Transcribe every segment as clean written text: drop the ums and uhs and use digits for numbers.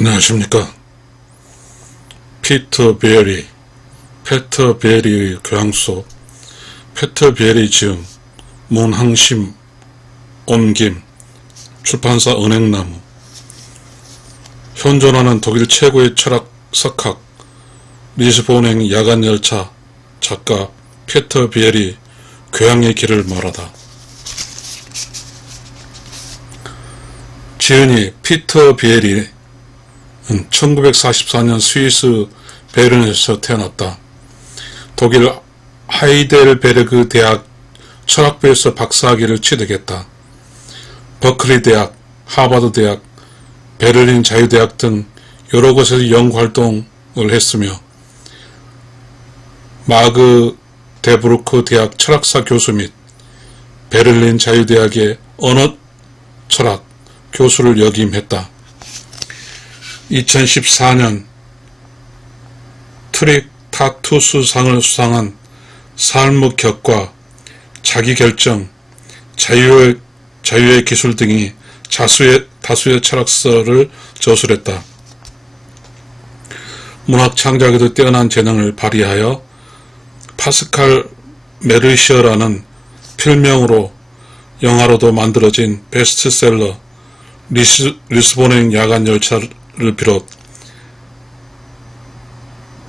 안녕하십니까. 피터 베리의 교양소, 피터 베리 지음, 문항심, 옮김, 출판사 은행나무. 현존하는 독일 최고의 철학 석학, 리스본행 야간열차 작가 피터 베리 교양의 길을 말하다. 지은이 피터 베리는 1944년 스위스 베른에서 태어났다. 독일 하이델베르그 대학 철학부에서 박사학위를 취득했다. 버클리 대학, 하버드 대학, 베를린 자유대학 등 여러 곳에서 연구활동을 했으며 마그데부르크 대학 철학사 교수 및 베를린 자유대학의 언어철학 교수를 역임했다. 2014년 트릭타투스상을 수상한 삶의 격과 자기결정, 자유의 기술 등이 다수의 철학서를 저술했다. 문학 창작에도 뛰어난 재능을 발휘하여 파스칼 메르시어라는 필명으로 영화로도 만들어진 베스트셀러 리스본행 야간열차를 비롯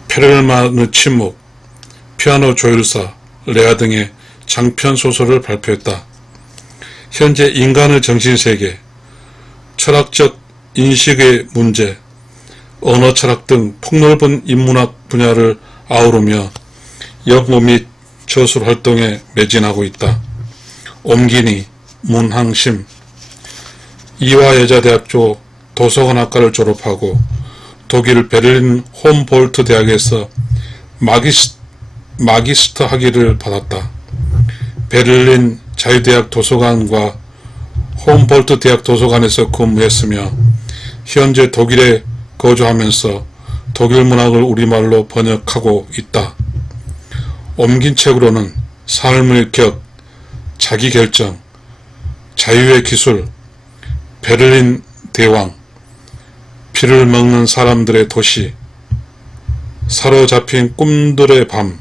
페렐만의 침묵, 피아노 조율사, 레아 등의 장편 소설을 발표했다. 현재 인간의 정신세계, 철학적 인식의 문제, 언어철학 등 폭넓은 인문학 분야를 아우르며 연구 및 저술 활동에 매진하고 있다. 옮기니, 문항심, 이화여자대학교 도서관학과를 졸업하고 독일 베를린 홈볼트 대학에서 마기스터 학위를 받았다. 베를린 자유대학 도서관과 홈볼트 대학 도서관에서 근무했으며 현재 독일에 거주하면서 독일 문학을 우리말로 번역하고 있다. 옮긴 책으로는 삶의 격, 자기결정, 자유의 기술, 베를린 대왕, 피를 먹는 사람들의 도시, 사로잡힌 꿈들의 밤,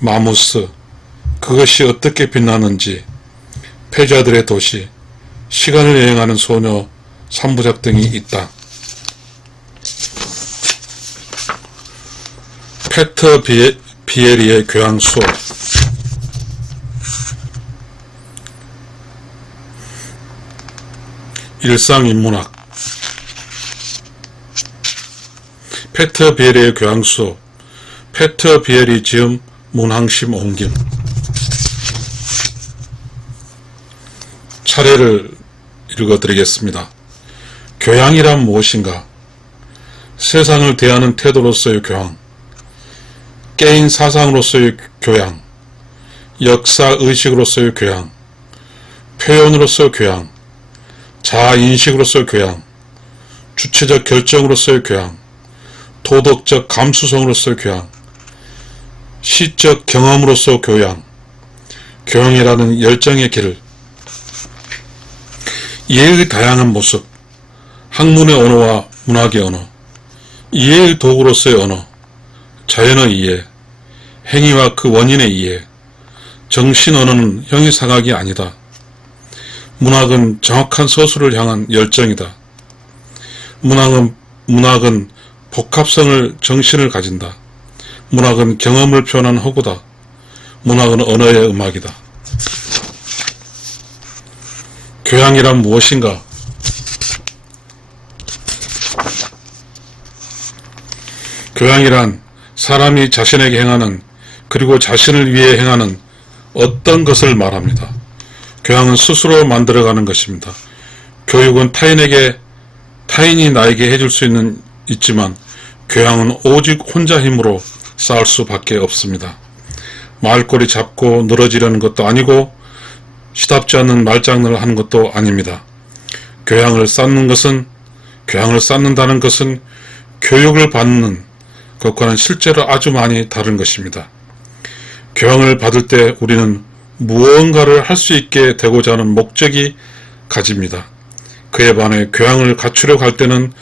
마무스, 그것이 어떻게 빛나는지, 패자들의 도시, 시간을 여행하는 소녀 3부작 등이 있다. 피터 베리의 교양소. 일상인문학. 피터 베리의 교양소, 피터 베리 지음, 문항심 옮김. 차례를 읽어드리겠습니다. 교양이란 무엇인가? 세상을 대하는 태도로서의 교양, 깨인 사상으로서의 교양, 역사의식으로서의 교양, 표현으로서의 교양, 자아인식으로서의 교양, 주체적 결정으로서의 교양, 도덕적 감수성으로서의 교양, 시적 경험으로서 교양, 교양이라는 열정의 길을, 이해의 다양한 모습, 학문의 언어와 문학의 언어, 이해의 도구로서의 언어, 자연의 이해, 행위와 그 원인의 이해, 정신 언어는 형이상학이 아니다. 문학은 정확한 서술을 향한 열정이다. 문학은 복합성을 정신을 가진다. 문학은 경험을 표현한 허구다. 문학은 언어의 음악이다. 교양이란 무엇인가? 교양이란 사람이 자신에게 행하는, 그리고 자신을 위해 행하는 어떤 것을 말합니다. 교양은 스스로 만들어가는 것입니다. 교육은 타인이 나에게 해줄 수 있지만 교양은 오직 혼자 힘으로 쌓을 수밖에 없습니다. 말꼬리 잡고 늘어지려는 것도 아니고 시답지 않는 말장난을 하는 것도 아닙니다. 교양을 쌓는다는 것은 교육을 받는 것과는 실제로 아주 많이 다른 것입니다. 교양을 받을 때 우리는 무언가를 할 수 있게 되고자 하는 목적이 가집니다. 그에 반해 교양을 갖추려고 할 때는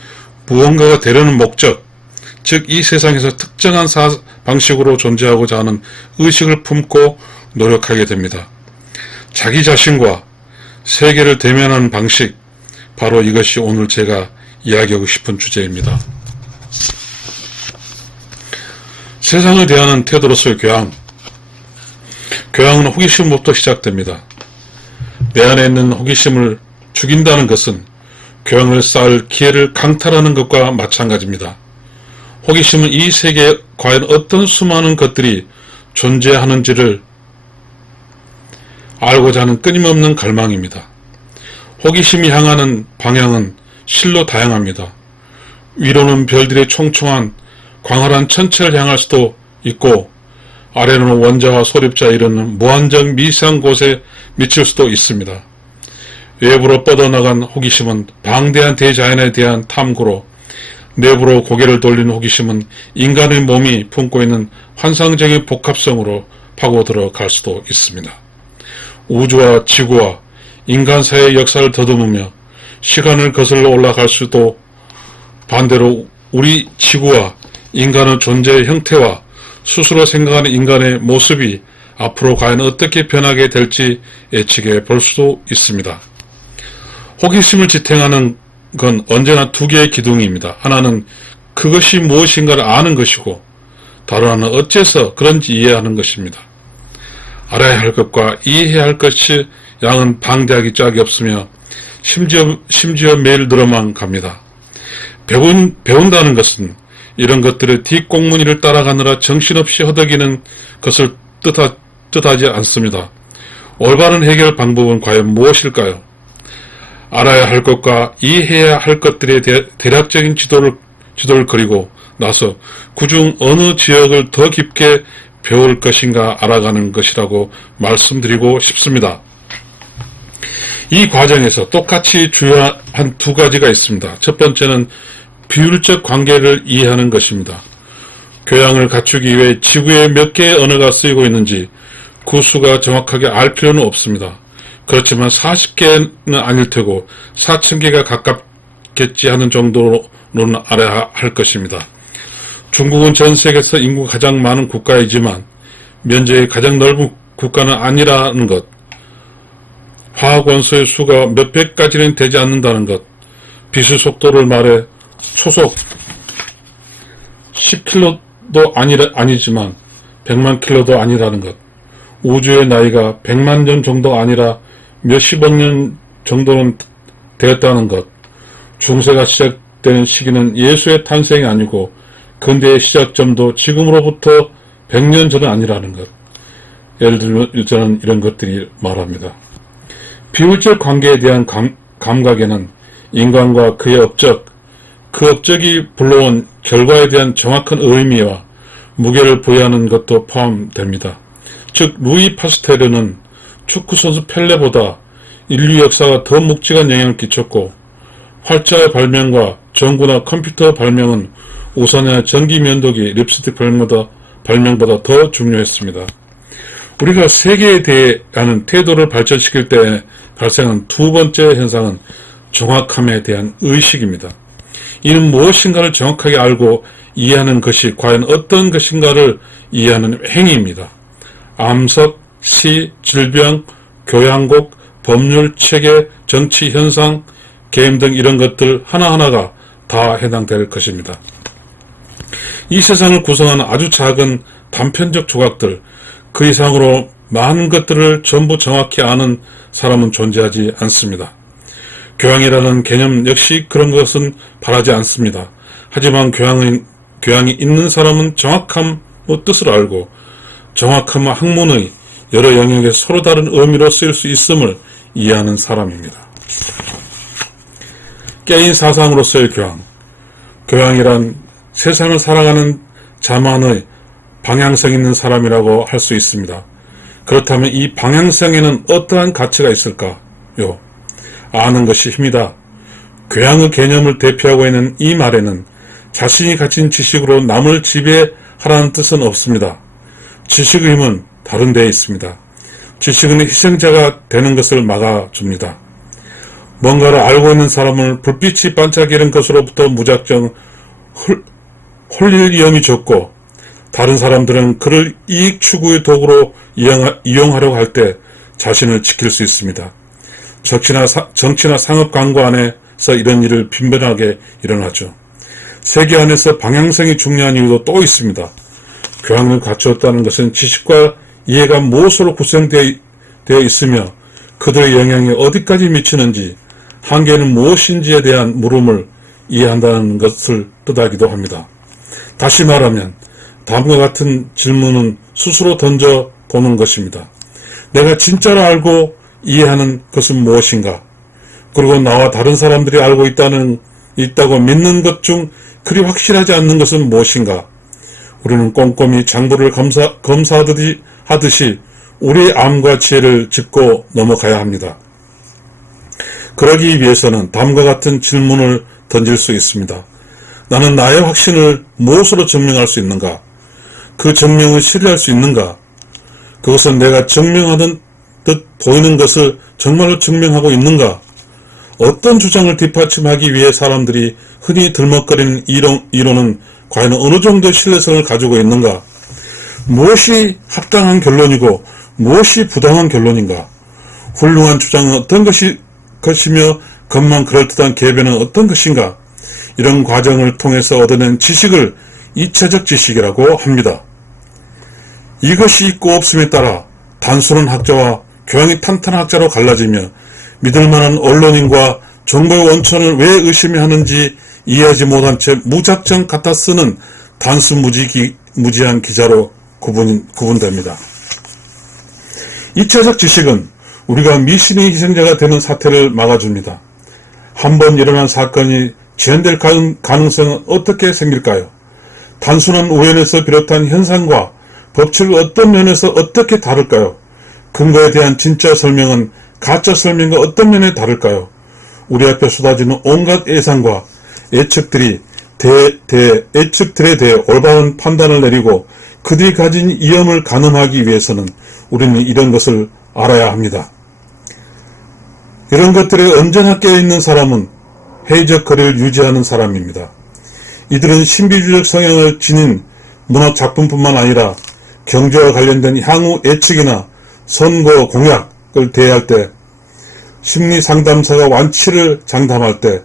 무언가가 되려는 목적, 즉 이 세상에서 특정한 방식으로 존재하고자 하는 의식을 품고 노력하게 됩니다. 자기 자신과 세계를 대면하는 방식, 바로 이것이 오늘 제가 이야기하고 싶은 주제입니다. 세상을 대하는 태도로서의 교양. 교양은 호기심부터 시작됩니다. 내 안에 있는 호기심을 죽인다는 것은 교양을 쌓을 기회를 강탈하는 것과 마찬가지입니다. 호기심은 이 세계에 과연 어떤 수많은 것들이 존재하는지를 알고자 하는 끊임없는 갈망입니다. 호기심이 향하는 방향은 실로 다양합니다. 위로는 별들의 총총한 광활한 천체를 향할 수도 있고, 아래로는 원자와 소립자 이르는 무한정 미세한 곳에 미칠 수도 있습니다. 외부로 뻗어나간 호기심은 방대한 대자연에 대한 탐구로, 내부로 고개를 돌리는 호기심은 인간의 몸이 품고 있는 환상적인 복합성으로 파고들어 갈 수도 있습니다. 우주와 지구와 인간 사회의 역사를 더듬으며 시간을 거슬러 올라갈 수도, 반대로 우리 지구와 인간의 존재의 형태와 스스로 생각하는 인간의 모습이 앞으로 과연 어떻게 변하게 될지 예측해 볼 수도 있습니다. 호기심을 지탱하는 건 언제나 두 개의 기둥입니다. 하나는 그것이 무엇인가를 아는 것이고, 다른 하나는 어째서 그런지 이해하는 것입니다. 알아야 할 것과 이해해야 할 것이 양은 방대하기 짝이 없으며 심지어 매일 늘어만 갑니다. 배운다는 것은 이런 것들의 뒷공무니를 따라가느라 정신없이 허덕이는 것을 뜻하지 않습니다. 올바른 해결 방법은 과연 무엇일까요? 알아야 할 것과 이해해야 할 것들의 대략적인 지도를 그리고 나서 그중 어느 지역을 더 깊게 배울 것인가 알아가는 것이라고 말씀드리고 싶습니다. 이 과정에서 똑같이 중요한 두 가지가 있습니다. 첫 번째는 비율적 관계를 이해하는 것입니다. 교양을 갖추기 위해 지구에 몇 개의 언어가 쓰이고 있는지 그 수가 정확하게 알 필요는 없습니다. 그렇지만 40개는 아닐 테고 4,000개가 가깝겠지 하는 정도로는 알아야 할 것입니다. 중국은 전 세계에서 인구가 가장 많은 국가이지만 면적이 가장 넓은 국가는 아니라는 것, 화학 원소의 수가 몇백 가지는 되지 않는다는 것, 빛의 속도를 말해 초속 10km도 아니지만 100만 킬로도 아니라는 것, 우주의 나이가 100만 년 정도 아니라 몇십억 년 정도는 되었다는 것, 중세가 시작되는 시기는 예수의 탄생이 아니고 근대의 시작점도 지금으로부터 100년 전은 아니라는 것. 예를 들면 저는 이런 것들이 말합니다. 비율적 관계에 대한 감각에는 인간과 그의 업적, 그 업적이 불러온 결과에 대한 정확한 의미와 무게를 부여하는 것도 포함됩니다. 즉 루이 파스테르는 축구선수 펠레보다 인류 역사가 더 묵직한 영향을 끼쳤고, 활자의 발명과 전구나 컴퓨터 발명은 우산이나 전기면도기, 립스틱 발명보다 더 중요했습니다. 우리가 세계에 대한 태도를 발전시킬 때 발생한 두 번째 현상은 정확함에 대한 의식입니다. 이는 무엇인가를 정확하게 알고 이해하는 것이 과연 어떤 것인가를 이해하는 행위입니다. 암석, 시, 질병, 교양곡, 법률, 체계, 정치, 현상, 게임 등 이런 것들 하나하나가 다 해당될 것입니다. 이 세상을 구성하는 아주 작은 단편적 조각들, 그 이상으로 많은 것들을 전부 정확히 아는 사람은 존재하지 않습니다. 교양이라는 개념 역시 그런 것은 바라지 않습니다. 하지만 교양이 있는 사람은 정확함의 뜻을 알고 정확함과 학문의 여러 영역에 서로 다른 의미로 쓰일 수 있음을 이해하는 사람입니다. 깨인 사상으로서의 교양. 교양이란 세상을 살아가는 자만의 방향성 있는 사람이라고 할 수 있습니다. 그렇다면 이 방향성에는 어떠한 가치가 있을까요? 아는 것이 힘이다. 교양의 개념을 대표하고 있는 이 말에는 자신이 가진 지식으로 남을 지배하라는 뜻은 없습니다. 지식의 힘은 다른 데에 있습니다. 지식은 희생자가 되는 것을 막아줍니다. 뭔가를 알고 있는 사람을 불빛이 반짝이는 것으로부터 무작정 홀릴 위험이 적고, 다른 사람들은 그를 이익 추구의 도구로 이용하려고 할 때 자신을 지킬 수 있습니다. 정치나 상업 광고 안에서 이런 일을 빈번하게 일어나죠. 세계 안에서 방향성이 중요한 이유도 또 있습니다. 교양을 갖추었다는 것은 지식과 이해가 무엇으로 구성되어 있으며 그들의 영향이 어디까지 미치는지, 한계는 무엇인지에 대한 물음을 이해한다는 것을 뜻하기도 합니다. 다시 말하면 다음과 같은 질문은 스스로 던져보는 것입니다. 내가 진짜로 알고 이해하는 것은 무엇인가? 그리고 나와 다른 사람들이 알고 있다고 믿는 것 중 그리 확실하지 않는 것은 무엇인가? 우리는 꼼꼼히 장부를 검사하듯이 우리의 암과 지혜를 짚고 넘어가야 합니다. 그러기 위해서는 다음과 같은 질문을 던질 수 있습니다. 나는 나의 확신을 무엇으로 증명할 수 있는가? 그 증명을 신뢰할 수 있는가? 그것은 내가 증명하는 듯 보이는 것을 정말로 증명하고 있는가? 어떤 주장을 뒷받침하기 위해 사람들이 흔히 들먹거리는 이론은 과연 어느 정도의 신뢰성을 가지고 있는가? 무엇이 합당한 결론이고 무엇이 부당한 결론인가? 훌륭한 주장은 어떤 것이며 겉만 그럴듯한 계변은 어떤 것인가? 이런 과정을 통해서 얻어낸 지식을 이체적 지식이라고 합니다. 이것이 있고 없음에 따라 단순한 학자와 교양이 탄탄한 학자로 갈라지며, 믿을만한 언론인과 정보의 원천을 왜 의심해야 하는지 이해하지 못한 채 무작정 갖다 쓰는 단순무지한 기자로 구분됩니다. 이체적 지식은 우리가 미신의 희생자가 되는 사태를 막아줍니다. 한번 일어난 사건이 지연될 가능성은 어떻게 생길까요? 단순한 우연에서 비롯한 현상과 법칙을 어떤 면에서 어떻게 다룰까요? 근거에 대한 진짜 설명은 가짜 설명과 어떤 면에 다를까요? 우리 앞에 쏟아지는 온갖 예상과 예측들에 대해 올바른 판단을 내리고 그들이 가진 위험을 가늠하기 위해서는 우리는 이런 것을 알아야 합니다. 이런 것들에 언제나 깨어있는 사람은 회의적 거리를 유지하는 사람입니다. 이들은 신비주의적 성향을 지닌 문학 작품뿐만 아니라 경제와 관련된 향후 예측이나 선거 공약을 대할 때, 심리상담사가 완치를 장담할 때,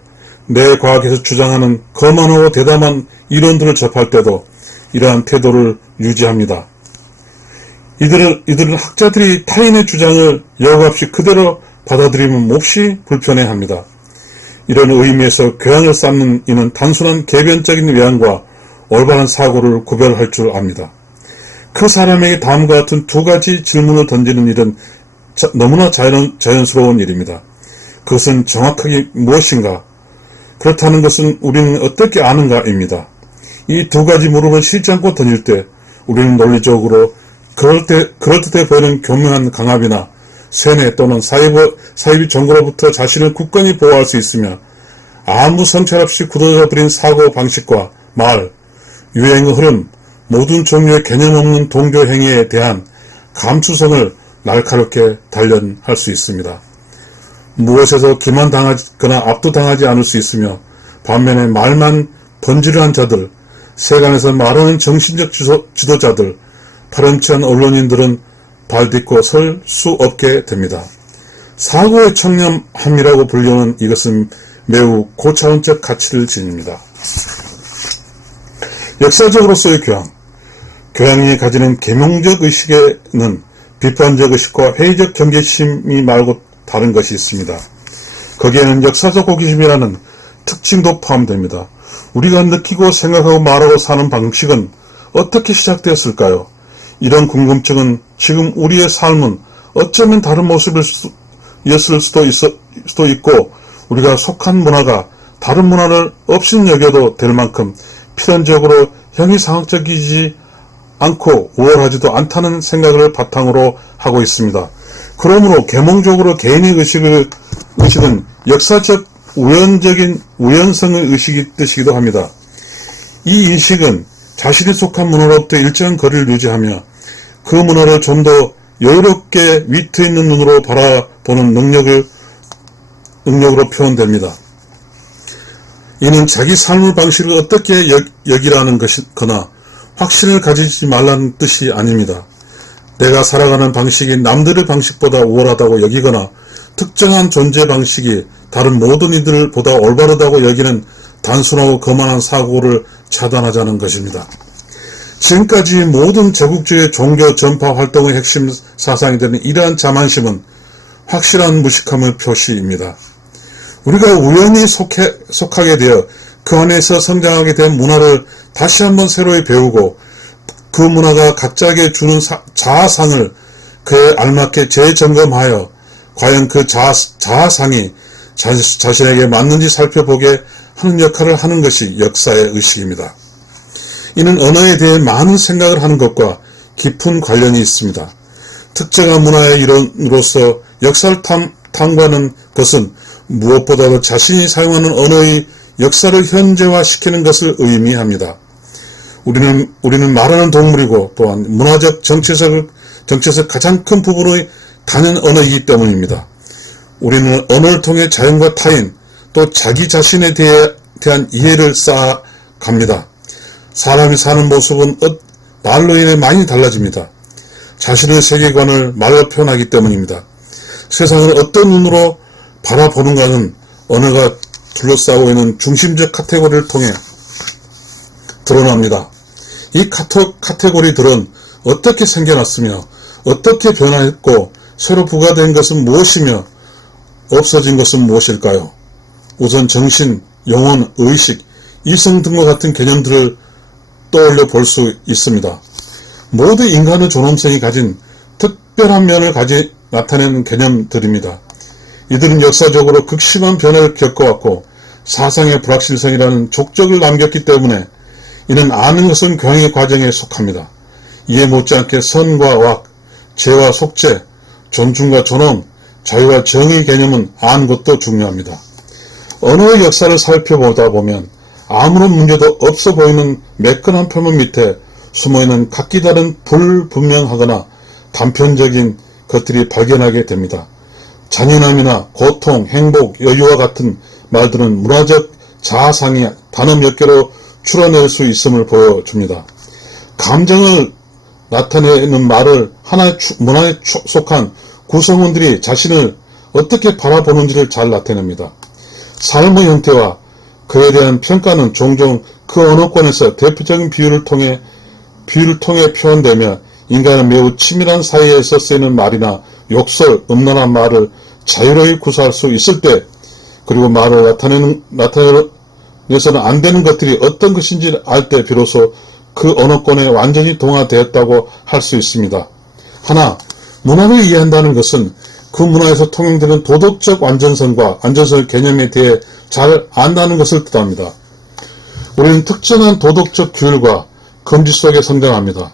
뇌과학에서 주장하는 거만하고 대담한 이론들을 접할 때도 이러한 태도를 유지합니다. 이들은 학자들이 타인의 주장을 여과없이 그대로 받아들이면 몹시 불편해합니다. 이런 의미에서 교양을 쌓는 이는 단순한 계변적인 외양과 올바른 사고를 구별할 줄 압니다. 그 사람에게 다음과 같은 두 가지 질문을 던지는 일은 너무나 자연스러운 일입니다. 그것은 정확하게 무엇인가? 그렇다는 것은 우리는 어떻게 아는가입니다. 이 두 가지 물음을 쉬지 않고 던질 때 우리는 논리적으로 그럴듯해 보이는 교묘한 강압이나 세뇌 또는 사이비 정보로부터 자신을 굳건히 보호할 수 있으며, 아무 성찰 없이 굳어져 버린 사고 방식과 말, 유행의 흐름, 모든 종류의 개념 없는 동조 행위에 대한 감수성을 날카롭게 단련할 수 있습니다. 무엇에서 기만당하거나 압도당하지 않을 수 있으며, 반면에 말만 번지르한 자들, 세간에서 말하는 정신적 지도자들, 파렴치한 언론인들은 발딛고 설 수 없게 됩니다. 사고의 청렴함이라고 불리는 이것은 매우 고차원적 가치를 지닙니다. 역사적으로서의 교양이 가지는 계명적 의식에는 비판적 의식과 회의적 경계심이 말고 다른 것이 있습니다. 거기에는 역사적 호기심이라는 특징도 포함됩니다. 우리가 느끼고 생각하고 말하고 사는 방식은 어떻게 시작되었을까요? 이런 궁금증은 지금 우리의 삶은 어쩌면 다른 모습이었을 수도 있고, 우리가 속한 문화가 다른 문화를 업신여겨도 될 만큼 필연적으로 형이상학적이지 않고 우월하지도 않다는 생각을 바탕으로 하고 있습니다. 그러므로 계몽적으로 개인의 의식은 역사적 우연성의 의식이 뜻이기도 합니다. 이 인식은 자신이 속한 문화로부터 일정한 거리를 유지하며 그 문화를 좀 더 여유롭게 위트 있는 눈으로 바라보는 능력을 능력으로 표현됩니다. 이는 자기 삶의 방식을 어떻게 여기라는 것이거나 확신을 가지지 말라는 뜻이 아닙니다. 내가 살아가는 방식이 남들의 방식보다 우월하다고 여기거나 특정한 존재 방식이 다른 모든 이들보다 올바르다고 여기는 단순하고 거만한 사고를 차단하자는 것입니다. 지금까지 모든 제국주의 종교 전파 활동의 핵심 사상이 되는 이러한 자만심은 확실한 무식함의 표시입니다. 우리가 우연히 속하게 되어 그 안에서 성장하게 된 문화를 다시 한번 새로이 배우고 그 문화가 각자에게 주는 자아상을 그에 알맞게 재점검하여 과연 그 자아상이 자신에게 맞는지 살펴보게 하는 역할을 하는 것이 역사의 의식입니다. 이는 언어에 대해 많은 생각을 하는 것과 깊은 관련이 있습니다. 특정한 문화의 일원으로서 역사를 탐구하는 것은 무엇보다도 자신이 사용하는 언어의 역사를 현재화시키는 것을 의미합니다. 우리는 말하는 동물이고 또한 문화적 정체적 가장 큰 부분의 단연 언어이기 때문입니다. 우리는 언어를 통해 자연과 타인 또 자기 자신에 대한 이해를 쌓아갑니다. 사람이 사는 모습은 말로 인해 많이 달라집니다. 자신의 세계관을 말로 표현하기 때문입니다. 세상을 어떤 눈으로 바라보는가는 언어가 둘러싸고 있는 중심적 카테고리를 통해 드러납니다. 이 카테고리들은 어떻게 생겨났으며 어떻게 변화했고 새로 부과된 것은 무엇이며 없어진 것은 무엇일까요? 우선 정신, 영혼, 의식, 이성 등과 같은 개념들을 떠올려 볼 수 있습니다. 모두 인간의 존엄성이 가진 특별한 면을 나타내는 개념들입니다. 이들은 역사적으로 극심한 변화를 겪어왔고 사상의 불확실성이라는 족적을 남겼기 때문에 이는 아는 것은 교양의 과정에 속합니다. 이에 못지않게 선과 악, 죄와 속죄, 존중과 존엄, 자유와 정의 개념은 아는 것도 중요합니다. 언어의 역사를 살펴보다 보면 아무런 문제도 없어 보이는 매끈한 표면 밑에 숨어있는 각기 다른 불분명하거나 단편적인 것들이 발견하게 됩니다. 잔인함이나 고통, 행복, 여유와 같은 말들은 문화적 자아상이 단어 몇 개로 추려낼 수 있음을 보여줍니다. 감정을 나타내는 말을 하나의 문화에 속한 구성원들이 자신을 어떻게 바라보는지를 잘 나타냅니다. 삶의 형태와 그에 대한 평가는 종종 그 언어권에서 대표적인 비유를 통해 표현되며 인간은 매우 치밀한 사이에서 쓰이는 말이나 욕설, 음란한 말을 자유로이 구사할 수 있을 때, 그리고 말을 나타내서는 안 되는 것들이 어떤 것인지 알 때 비로소 그 언어권에 완전히 동화되었다고 할 수 있습니다. 하나, 문화를 이해한다는 것은 그 문화에서 통용되는 도덕적 완전성과 안전성 개념에 대해 잘 안다는 것을 뜻합니다. 우리는 특정한 도덕적 규율과 금지 속에 성장합니다.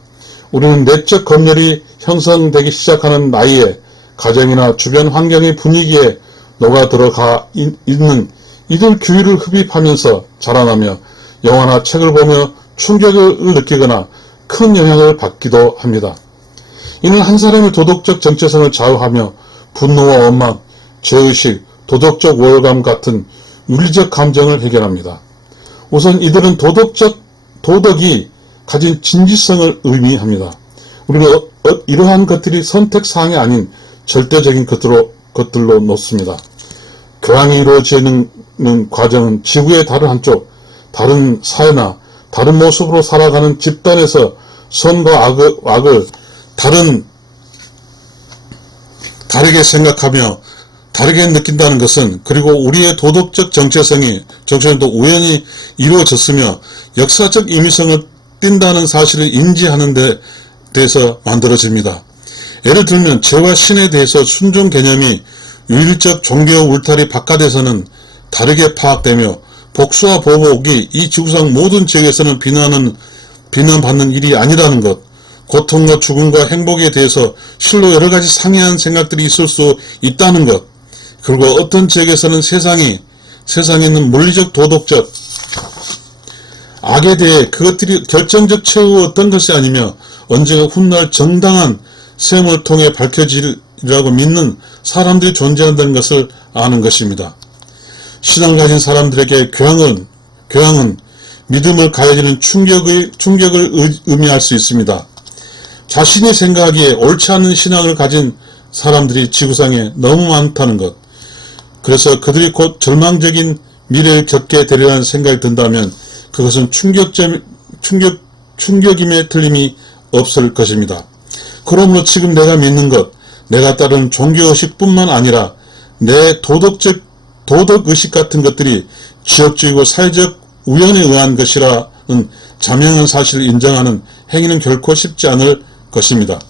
우리는 내적 검열이 형성되기 시작하는 나이에 가정이나 주변 환경의 분위기에 녹아 들어가 있는 이들 규율을 흡입하면서 자라나며 영화나 책을 보며 충격을 느끼거나 큰 영향을 받기도 합니다. 이는 한 사람의 도덕적 정체성을 좌우하며 분노와 원망, 죄의식, 도덕적 우월감 같은 윤리적 감정을 해결합니다. 우선 이들은 도덕이 가진 진지성을 의미합니다. 우리는 이러한 것들이 선택사항이 아닌 절대적인 것들로 놓습니다. 교양이 이루어지는 과정은 지구의 다른 한쪽, 다른 사회나 다른 모습으로 살아가는 집단에서 선과 악을 다르게 생각하며 다르게 느낀다는 것은, 그리고 우리의 도덕적 정체성도 우연히 이루어졌으며 역사적 임의성을 띈다는 사실을 인지하는 데 대해서 만들어집니다. 예를 들면 죄와 신에 대해서 순종 개념이 유일적 종교 울타리 바깥에서는 다르게 파악되며 복수와 보복이 이 지구상 모든 지역에서는 비난받는 일이 아니라는 것, 고통과 죽음과 행복에 대해서 실로 여러가지 상이한 생각들이 있을 수 있다는 것, 그리고 어떤 지역에서는 세상에 있는 물리적 도덕적 악에 대해 그것들이 결정적 최후 어떤 것이 아니며 언젠가 훗날 정당한 시험을 통해 밝혀지리라고 믿는 사람들이 존재한다는 것을 아는 것입니다. 신앙을 가진 사람들에게 교양은 믿음을 가해지는 충격을 의미할 수 있습니다. 자신이 생각하기에 옳지 않은 신앙을 가진 사람들이 지구상에 너무 많다는 것. 그래서 그들이 곧 절망적인 미래를 겪게 되리라는 생각이 든다면 그것은 충격임에 틀림이 없을 것입니다. 그러므로 지금 내가 믿는 것, 내가 따르는 종교의식뿐만 아니라 내 도덕의식 같은 것들이 지역적이고 사회적 우연에 의한 것이라는 자명한 사실을 인정하는 행위는 결코 쉽지 않을 것입니다.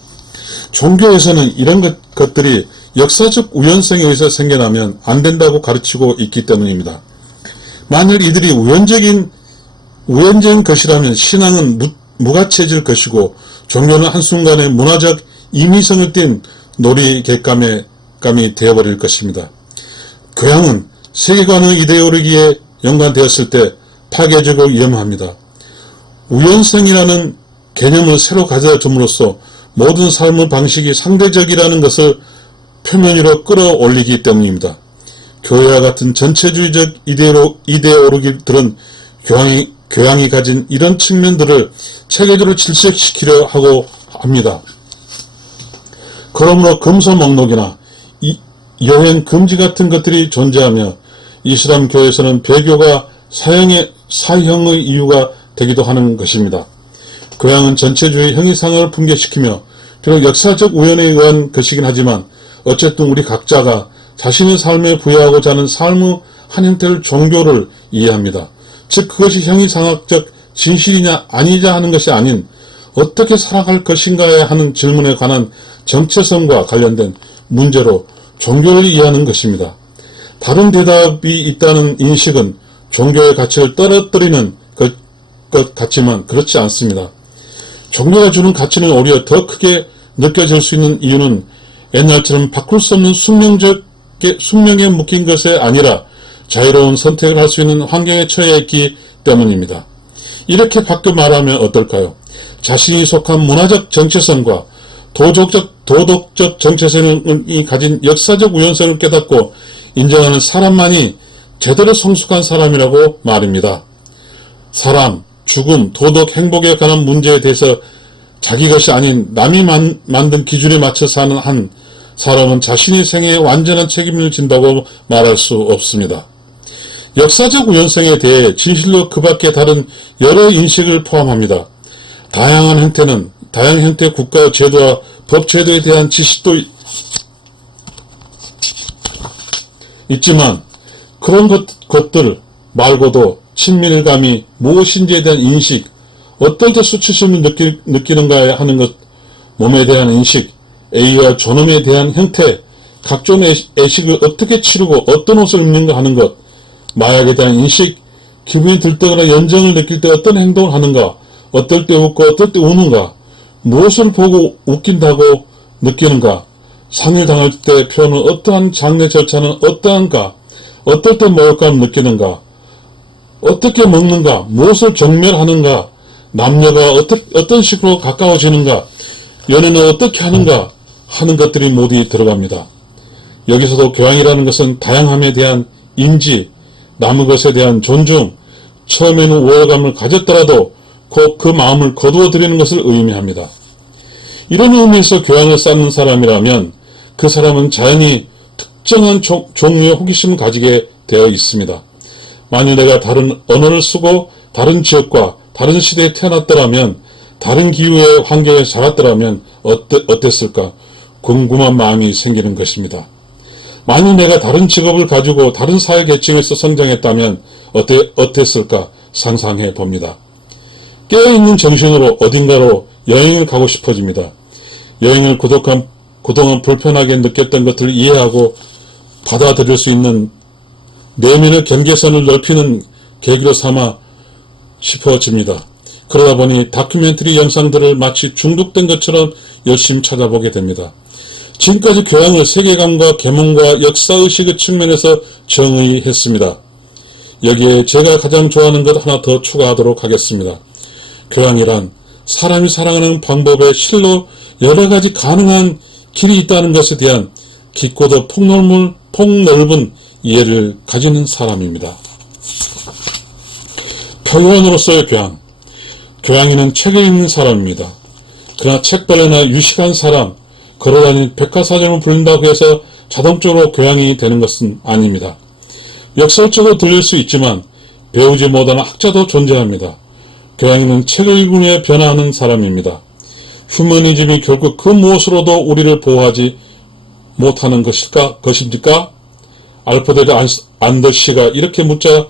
종교에서는 이런 것들이 역사적 우연성에 의해서 생겨나면 안 된다고 가르치고 있기 때문입니다. 만일 이들이 우연적인 것이라면 신앙은 무가치해질 것이고 종교는 한순간에 문화적 임의성을 띤 놀이객감이 되어버릴 것입니다. 교양은 세계관의 이데올로기에 연관되었을 때 파괴적으로 위험합니다. 우연성이라는 개념을 새로 가져줌으로써 모든 삶의 방식이 상대적이라는 것을 표면 위로 끌어올리기 때문입니다. 교회와 같은 전체주의적 이데올로기들은 교양이 가진 이런 측면들을 체계적으로 질식시키려 하고 합니다. 그러므로 금서 목록이나 여행 금지 같은 것들이 존재하며 이슬람 교회에서는 배교가 사형의 이유가 되기도 하는 것입니다. 교양은 전체주의 형이상을 붕괴시키며 비록 역사적 우연에 의한 것이긴 하지만 어쨌든 우리 각자가 자신의 삶에 부여하고자 하는 삶의 한 형태를 종교를 이해합니다. 즉 그것이 형이상학적 진실이냐 아니냐 하는 것이 아닌 어떻게 살아갈 것인가에 하는 질문에 관한 정체성과 관련된 문제로 종교를 이해하는 것입니다. 다른 대답이 있다는 인식은 종교의 가치를 떨어뜨리는 것 같지만 그렇지 않습니다. 종교가 주는 가치는 오히려 더 크게 느껴질 수 있는 이유는 옛날처럼 바꿀 수 없는 숙명에 묶인 것이 아니라 자유로운 선택을 할 수 있는 환경에 처해 있기 때문입니다. 이렇게 바꿔 말하면 어떨까요? 자신이 속한 문화적 정체성과 도덕적 정체성이 가진 역사적 우연성을 깨닫고 인정하는 사람만이 제대로 성숙한 사람이라고 말입니다. 사람, 죽음, 도덕, 행복에 관한 문제에 대해서 자기 것이 아닌 남이 만든 기준에 맞춰 사는 한 사람은 자신의 생애에 완전한 책임을 진다고 말할 수 없습니다. 역사적 우연성에 대해 진실로 그 밖에 다른 여러 인식을 포함합니다. 다양한 형태의 국가 제도와 법 제도에 대한 지식도 있지만 그런 것들 말고도 친밀감이 무엇인지에 대한 인식, 어떨 때 수치심을 느끼는가 하는 것, 몸에 대한 인식, 애의와 존엄에 대한 형태, 각종 애식을 어떻게 치르고 어떤 옷을 입는가 하는 것, 마약에 대한 인식, 기분이 들뜨거나 연정을 느낄 때 어떤 행동을 하는가, 어떨 때 웃고 어떨 때 우는가, 무엇을 보고 웃긴다고 느끼는가, 상을 당할 때 표현은 어떠한 장례 절차는 어떠한가, 어떨 때 먹을감 느끼는가, 어떻게 먹는가, 무엇을 경멸하는가, 남녀가 어떤 식으로 가까워지는가, 연애는 어떻게 하는가 하는 것들이 모두 들어갑니다. 여기서도 교양이라는 것은 다양함에 대한 인지, 남의 것에 대한 존중, 처음에는 우월감을 가졌더라도 곧 그 마음을 거두어들이는 것을 의미합니다. 이런 의미에서 교양을 쌓는 사람이라면 그 사람은 자연히 특정한 종류의 호기심을 가지게 되어 있습니다. 만일 내가 다른 언어를 쓰고 다른 지역과 다른 시대에 태어났더라면, 다른 기후의 환경에 자랐더라면 어땠을까? 궁금한 마음이 생기는 것입니다. 만일 내가 다른 직업을 가지고 다른 사회 계층에서 성장했다면 어땠을까? 상상해 봅니다. 깨어있는 정신으로 어딘가로 여행을 가고 싶어집니다. 여행을 그동안 불편하게 느꼈던 것들을 이해하고 받아들일 수 있는 내면의 경계선을 넓히는 계기로 삼아 싶어집니다. 그러다 보니 다큐멘터리 영상들을 마치 중독된 것처럼 열심히 찾아보게 됩니다. 지금까지 교양을 세계관과 계몽과 역사의식의 측면에서 정의했습니다. 여기에 제가 가장 좋아하는 것 하나 더 추가하도록 하겠습니다. 교양이란 사람이 살아가는 방법에 실로 여러 가지 가능한 길이 있다는 것에 대한 깊고도 폭넓은 이해를 가지는 사람입니다. 표현으로서의 교양. 교양인은 책을 읽는 사람입니다. 그러나 책벌레나 유식한 사람, 걸어다니는 백과사전을 부른다고 해서 자동적으로 교양이 되는 것은 아닙니다. 역설적으로 들릴 수 있지만 배우지 못하는 학자도 존재합니다. 교양인은 책을 읽으며 변화하는 사람입니다. 휴머니즘이 결국 그 무엇으로도 우리를 보호하지 못하는 것입니까? 알프레드 안더시가 이렇게 묻자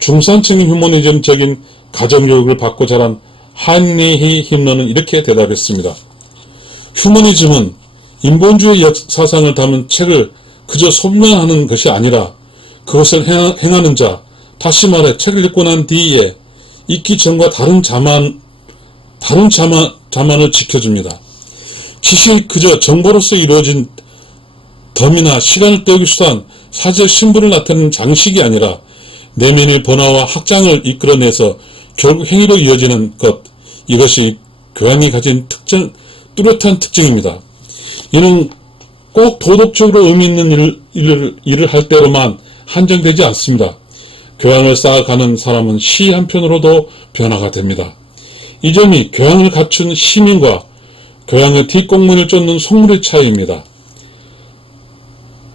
중산층 휴머니즘적인 가정교육을 받고 자란 하인리히 힘러는 이렇게 대답했습니다. 휴머니즘은 인본주의 역사상을 담은 책을 그저 소문하는 것이 아니라 그것을 행하는 자, 다시 말해 책을 읽고 난 뒤에 읽기 전과 다른 자만을 지켜줍니다. 지식이 그저 정보로서 이루어진 덤이나 시간을 때우기 위한 사회적 신분을 나타내는 장식이 아니라 내면의 변화와 확장을 이끌어내서 결국 행위로 이어지는 것, 이것이 교양이 가진 뚜렷한 특징입니다. 이는 꼭 도덕적으로 의미 있는 일을 할 때로만 한정되지 않습니다. 교양을 쌓아가는 사람은 시 한 편으로도 변화가 됩니다. 이 점이 교양을 갖춘 시민과 교양의 뒷공문을 쫓는 속물의 차이입니다.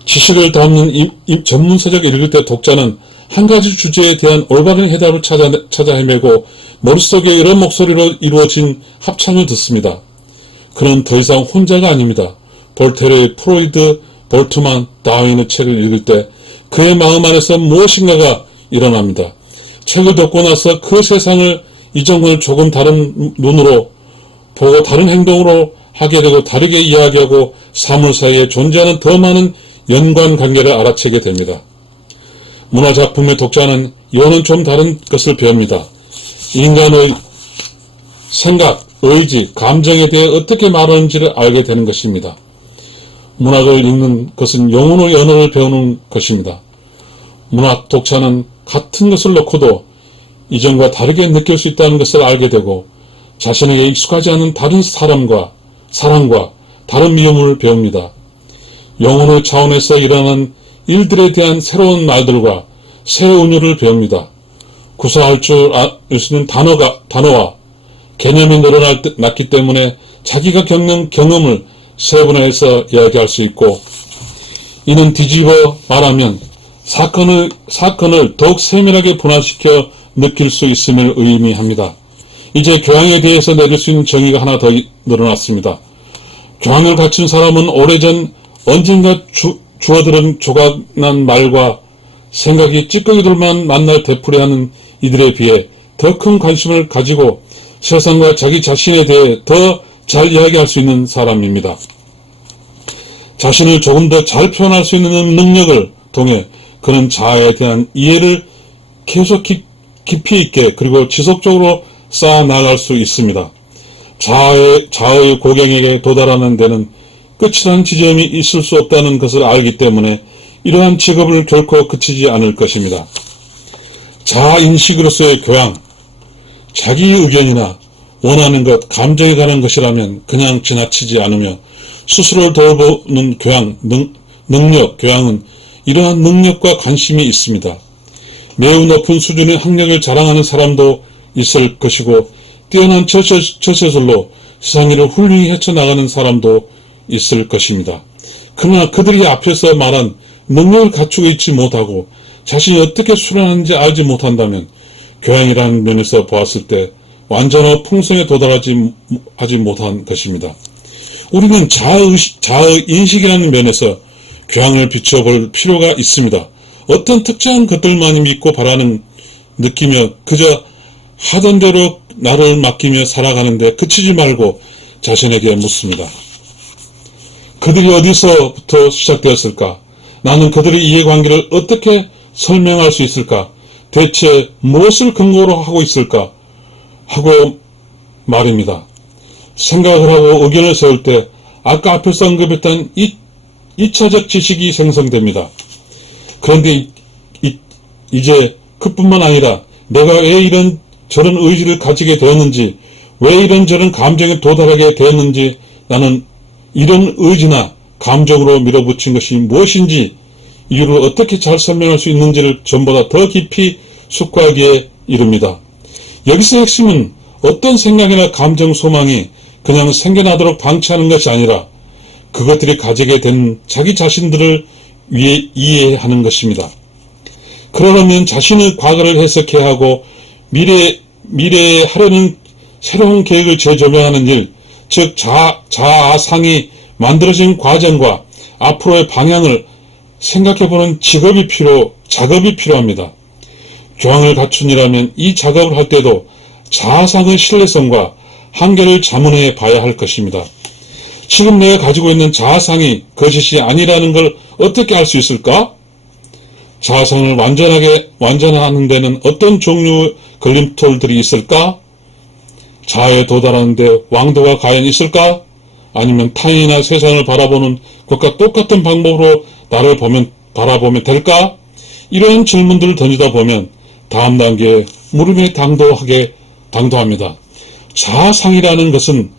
지식을 담는 전문서적을 읽을 때 독자는 한 가지 주제에 대한 올바른 해답을 찾아 헤매고 머릿속에 여러 목소리로 이루어진 합창을 듣습니다. 그는 더 이상 혼자가 아닙니다. 볼테르의 프로이드, 볼트만, 다윈의 책을 읽을 때 그의 마음 안에서 무엇인가가 일어납니다. 책을 듣고 나서 그 세상을 이전과는 조금 다른 눈으로 보고 다른 행동으로 하게 되고 다르게 이야기하고 사물 사이에 존재하는 더 많은 연관관계를 알아채게 됩니다. 문화작품의 독자는 이와는 좀 다른 것을 배웁니다. 인간의 생각, 의지, 감정에 대해 어떻게 말하는지를 알게 되는 것입니다. 문학을 읽는 것은 영혼의 언어를 배우는 것입니다. 문학 독자는 같은 것을 놓고도 이전과 다르게 느낄 수 있다는 것을 알게 되고 자신에게 익숙하지 않은 다른 사람과 사랑과 다른 미움을 배웁니다. 영혼의 차원에서 일어나는 일들에 대한 새로운 말들과 새 은유를 배웁니다. 구사할 줄 알 수 있는 단어와 개념이 늘어났기 때문에 자기가 겪는 경험을 세분화해서 이야기할 수 있고, 이는 뒤집어 말하면 사건을 더욱 세밀하게 분화시켜 느낄 수 있음을 의미합니다. 이제 교양에 대해서 내릴 수 있는 정의가 하나 더 늘어났습니다. 교양을 갖춘 사람은 오래전 언젠가 주어들은 조각난 말과 생각이 찌꺼기들만 만날 되풀이하는 이들에 비해 더 큰 관심을 가지고 세상과 자기 자신에 대해 더 잘 이야기할 수 있는 사람입니다. 자신을 조금 더 잘 표현할 수 있는 능력을 통해 그는 자아에 대한 이해를 계속 깊이 있게 그리고 지속적으로 쌓아나갈 수 있습니다. 자아의 고경에게 도달하는 데는 끝이라는 지점이 있을 수 없다는 것을 알기 때문에 이러한 직업을 결코 그치지 않을 것입니다. 자아인식으로서의 교양, 자기 의견이나 원하는 것, 감정에 관한 것이라면 그냥 지나치지 않으며 스스로를 돌보는 교양, 능력, 교양은 이러한 능력과 관심이 있습니다. 매우 높은 수준의 학력을 자랑하는 사람도 있을 것이고 뛰어난 처세술로 세상일을 훌륭히 헤쳐나가는 사람도 있을 것입니다. 그러나 그들이 앞에서 말한 능력을 갖추고 있지 못하고 자신이 어떻게 수련하는지 알지 못한다면 교양이라는 면에서 보았을 때 완전한 풍성에 도달하지 못한 것입니다. 우리는 자아인식이라는 면에서 교양을 비춰볼 필요가 있습니다. 어떤 특정한 것들만이 믿고 바라는 느끼며 그저 하던 대로 나를 맡기며 살아가는데 그치지 말고 자신에게 묻습니다. 그들이 어디서부터 시작되었을까? 나는 그들의 이해관계를 어떻게 설명할 수 있을까? 대체 무엇을 근거로 하고 있을까? 하고 말입니다. 생각을 하고 의견을 세울 때 아까 앞에서 언급했던 2차적 지식이 생성됩니다. 그런데 이제 그뿐만 아니라 내가 왜 이런 저런 의지를 가지게 되었는지, 왜 이런저런 감정에 도달하게 되었는지, 나는 이런 의지나 감정으로 밀어붙인 것이 무엇인지 이유를 어떻게 잘 설명할 수 있는지를 전보다 더 깊이 숙고하기에 이릅니다. 여기서 핵심은 어떤 생각이나 감정, 소망이 그냥 생겨나도록 방치하는 것이 아니라 그것들이 가지게 된 자기 자신들을 위해 이해하는 것입니다. 그러려면 자신의 과거를 해석해야 하고 미래에 하려는 새로운 계획을 재조명하는 일, 즉 자아상이 만들어진 과정과 앞으로의 방향을 생각해보는 작업이 필요합니다. 교양을 갖춘 이라면 이 작업을 할 때도 자아상의 신뢰성과 한계를 자문해 봐야 할 것입니다. 지금 내가 가지고 있는 자아상이 거짓이 아니라는 걸 어떻게 알 수 있을까? 자아상을 완전하는 데는 어떤 종류의 걸림돌들이 있을까? 자아에 도달하는 데 왕도가 과연 있을까? 아니면 타인이나 세상을 바라보는 것과 똑같은 방법으로 나를 바라보면 될까? 이런 질문들을 던지다 보면 다음 단계에 물음에 당도합니다. 자아상이라는 것은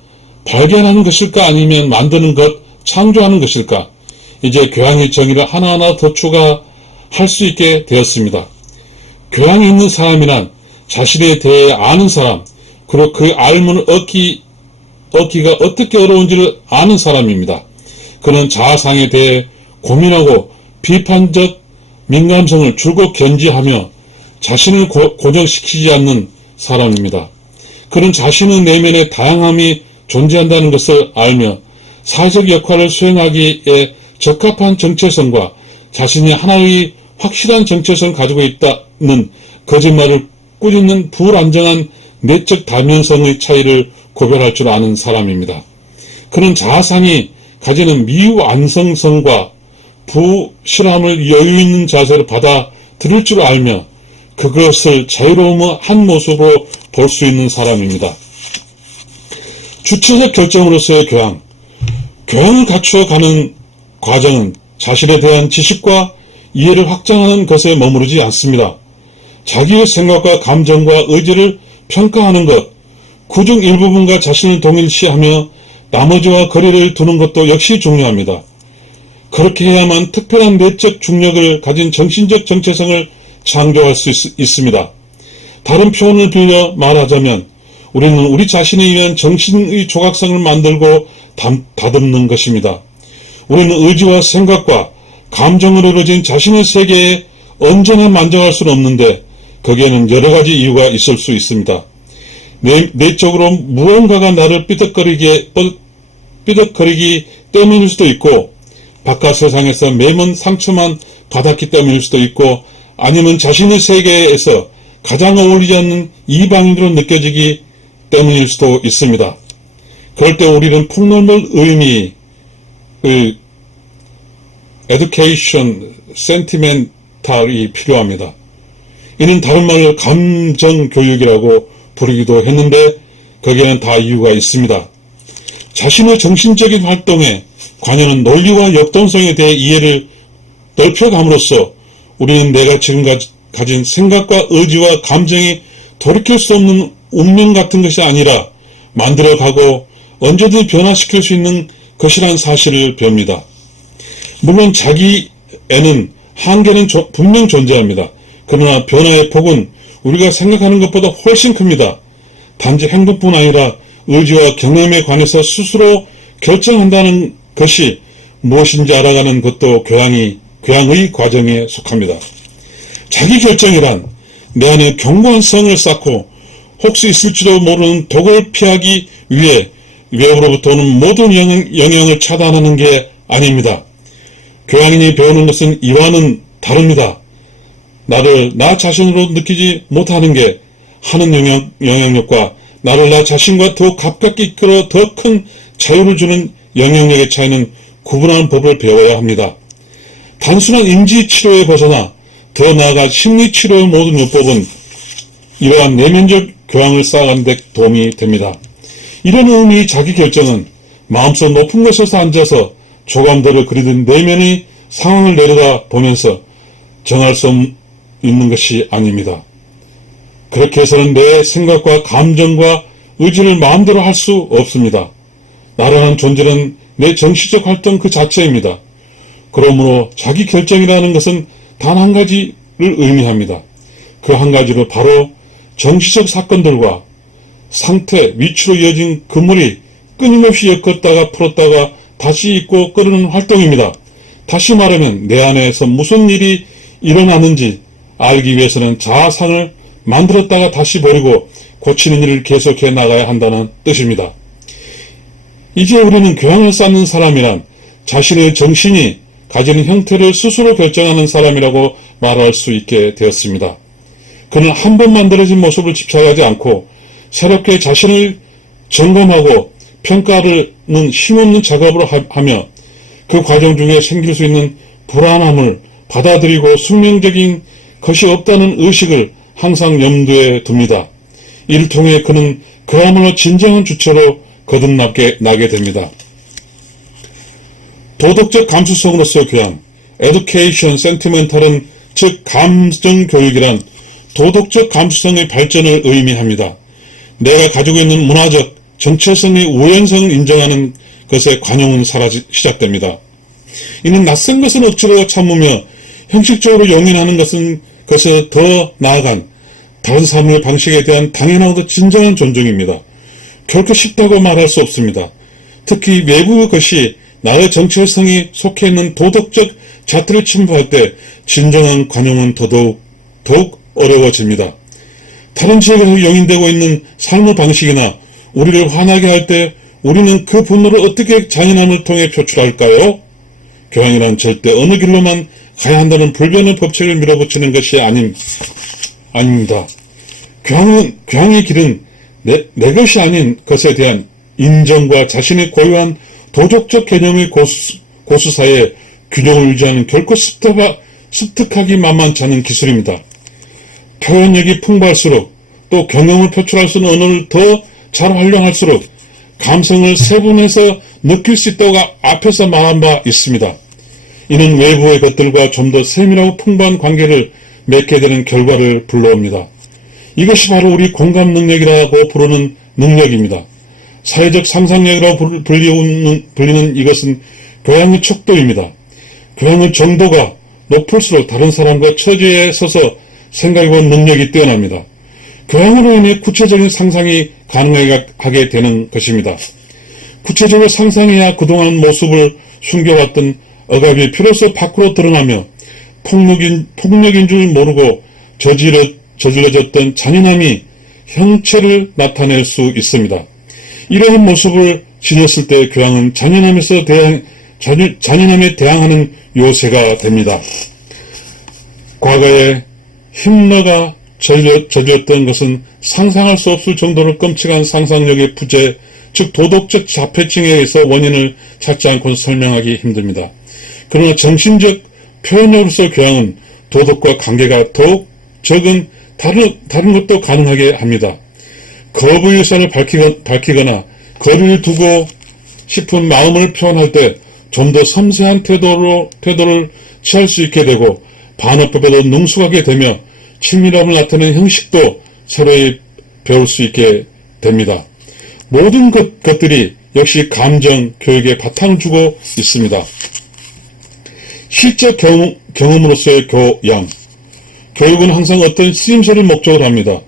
발견하는 것일까 아니면 만드는 것, 창조하는 것일까? 이제 교양의 정의를 하나하나 더 추가할 수 있게 되었습니다. 교양이 있는 사람이란 자신에 대해 아는 사람, 그리고 그 알문을 얻기가 어떻게 어려운지를 아는 사람입니다. 그는 자아상에 대해 고민하고 비판적 민감성을 줄곧 견지하며 자신을 고정시키지 않는 사람입니다. 그는 자신의 내면에 다양함이 존재한다는 것을 알며 사회적 역할을 수행하기에 적합한 정체성과 자신이 하나의 확실한 정체성을 가지고 있다는 거짓말을 꾸짖는 불안정한 내적 다면성의 차이를 구별할 줄 아는 사람입니다. 그는 자아상이 가지는 미완성성과 부실함을 여유있는 자세로 받아들일 줄 알며 그것을 자유로움의 한 모습으로 볼 수 있는 사람입니다. 주체적 결정으로서의 교양을 갖추어가는 과정은 자신에 대한 지식과 이해를 확장하는 것에 머무르지 않습니다. 자기의 생각과 감정과 의지를 평가하는 것, 그중 일부분과 자신을 동일시하며 나머지와 거리를 두는 것도 역시 중요합니다. 그렇게 해야만 특별한 내적 중력을 가진 정신적 정체성을 창조할 수 있습니다. 다른 표현을 빌려 말하자면 우리는 우리 자신에 의한 정신의 조각성을 만들고 다듬는 것입니다. 우리는 의지와 생각과 감정으로 이루어진 자신의 세계에 언제나 만족할 수는 없는데 거기에는 여러 가지 이유가 있을 수 있습니다. 내적으로 무언가가 나를 삐덕거리기 때문일 수도 있고 바깥 세상에서 매번 상처만 받았기 때문일 수도 있고 아니면 자신의 세계에서 가장 어울리지 않는 이방인으로 느껴지기 때문일 수도 있습니다. 그럴 때 우리는 폭넓은 의미, education, sentimental이 필요합니다. 이는 다른 말로 감정교육이라고 부르기도 했는데 거기에는 다 이유가 있습니다. 자신의 정신적인 활동에 관여하는 논리와 역동성에 대해 이해를 넓혀감으로써 우리는 내가 지금 가진 생각과 의지와 감정이 돌이킬 수 없는 운명 같은 것이 아니라 만들어가고 언제든 변화시킬 수 있는 것이란 사실을 배웁니다. 물론 자기에는 한계는 분명 존재합니다. 그러나 변화의 폭은 우리가 생각하는 것보다 훨씬 큽니다. 단지 행동뿐 아니라 의지와 경험에 관해서 스스로 결정한다는 것이 무엇인지 알아가는 것도 교양의 과정에 속합니다. 자기 결정이란 내 안에 견고한 성을 쌓고 혹시 있을지도 모르는 독을 피하기 위해 외부로부터 오는 모든 영향을 차단하는 게 아닙니다. 교양인이 배우는 것은 이와는 다릅니다. 나를 나 자신으로 느끼지 못하는 게 하는 영향력과 나를 나 자신과 더 가깝게 이끌어 더 큰 자유를 주는 영향력의 차이는 구분하는 법을 배워야 합니다. 단순한 인지치료에 벗어나 더 나아가 심리치료의 모든 요법은 이러한 내면적 교양을 쌓아가는 데 도움이 됩니다. 이런 의미의 자기결정은 마음속 높은 곳에서 앉아서 조감들을 그리던 내면의 상황을 내려다 보면서 정할 수 있는 것이 아닙니다. 그렇게 해서는 내 생각과 감정과 의지를 마음대로 할 수 없습니다. 나라는 존재는 내 정신적 활동 그 자체입니다. 그러므로 자기 결정이라는 것은 단 한 가지를 의미합니다. 그 한 가지로 바로 정치적 사건들과 상태, 위치로 이어진 그물이 끊임없이 엮었다가 풀었다가 다시 잇고 끄르는 활동입니다. 다시 말하면 내 안에서 무슨 일이 일어나는지 알기 위해서는 자아상을 만들었다가 다시 버리고 고치는 일을 계속해 나가야 한다는 뜻입니다. 이제 우리는 교양을 쌓는 사람이란 자신의 정신이 가지는 형태를 스스로 결정하는 사람이라고 말할 수 있게 되었습니다. 그는 한 번 만들어진 모습을 집착하지 않고 새롭게 자신을 점검하고 평가하는 힘없는 작업을 하며 그 과정 중에 생길 수 있는 불안함을 받아들이고 숙명적인 것이 없다는 의식을 항상 염두에 둡니다. 이를 통해 그는 그야말로 진정한 주체로 거듭나게 됩니다. 도덕적 감수성으로서 교양, education sentimental은 즉 감정교육이란 도덕적 감수성의 발전을 의미합니다. 내가 가지고 있는 문화적, 정체성의 우연성을 인정하는 것의 관용은 시작됩니다. 이는 낯선 것은 억지로 참으며 형식적으로 용인하는 것에 더 나아간 다른 삶의 방식에 대한 당연하고도 진정한 존중입니다. 결코 쉽다고 말할 수 없습니다. 특히 외부의 것이 나의 정체성이 속해 있는 도덕적 잣대를 침범할 때 진정한 관용은 더욱 어려워집니다. 다른 지역에서 용인되고 있는 삶의 방식이나 우리를 화나게 할 때 우리는 그 분노를 어떻게 잔인함을 통해 표출할까요? 교양이란 절대 어느 길로만 가야 한다는 불변의 법칙을 밀어붙이는 것이 아닙니다. 교양의 길은 내 것이 아닌 것에 대한 인정과 자신의 고유한 도덕적 개념의 고수 사이에 균형을 유지하는 결코 습득하기 만만치 않은 기술입니다. 표현력이 풍부할수록 또 경험을 표출할 수 있는 언어를 더 잘 활용할수록 감성을 세분해서 느낄 수 있다고 앞에서 말한 바 있습니다. 이는 외부의 것들과 좀 더 세밀하고 풍부한 관계를 맺게 되는 결과를 불러옵니다. 이것이 바로 우리 공감 능력이라고 부르는 능력입니다. 사회적 상상력이라고 불리는 이것은 교양의 척도입니다. 교양의 정도가 높을수록 다른 사람과 처지에 서서 생각해본 능력이 뛰어납니다. 교양으로 인해 구체적인 상상이 가능하게 되는 것입니다. 구체적으로 상상해야 그동안 모습을 숨겨왔던 억압이 비로소 밖으로 드러나며 폭력인 줄 모르고 저질러졌던 잔인함이 형체를 나타낼 수 있습니다. 이러한 모습을 지녔을 때 교양은 잔인함에 대항하는 요새가 됩니다. 과거에 힘너가 저질렀던 것은 상상할 수 없을 정도로 끔찍한 상상력의 부재, 즉 도덕적 자폐증에 의해서 원인을 찾지 않고는 설명하기 힘듭니다. 그러나 정신적 표현력으로서 교양은 도덕과 관계가 더욱 적은 다른 것도 가능하게 합니다. 거부의 의사를 밝히거나 거리를 두고 싶은 마음을 표현할 때 좀 더 섬세한 태도를 취할 수 있게 되고 반어법에도 능숙하게 되며 친밀함을 나타내는 형식도 새로이 배울 수 있게 됩니다. 모든 것들이 역시 감정 교육에 바탕을 두고 있습니다. 실제 경험으로서의 교양. 교육은 항상 어떤 쓰임새를 목적으로 합니다.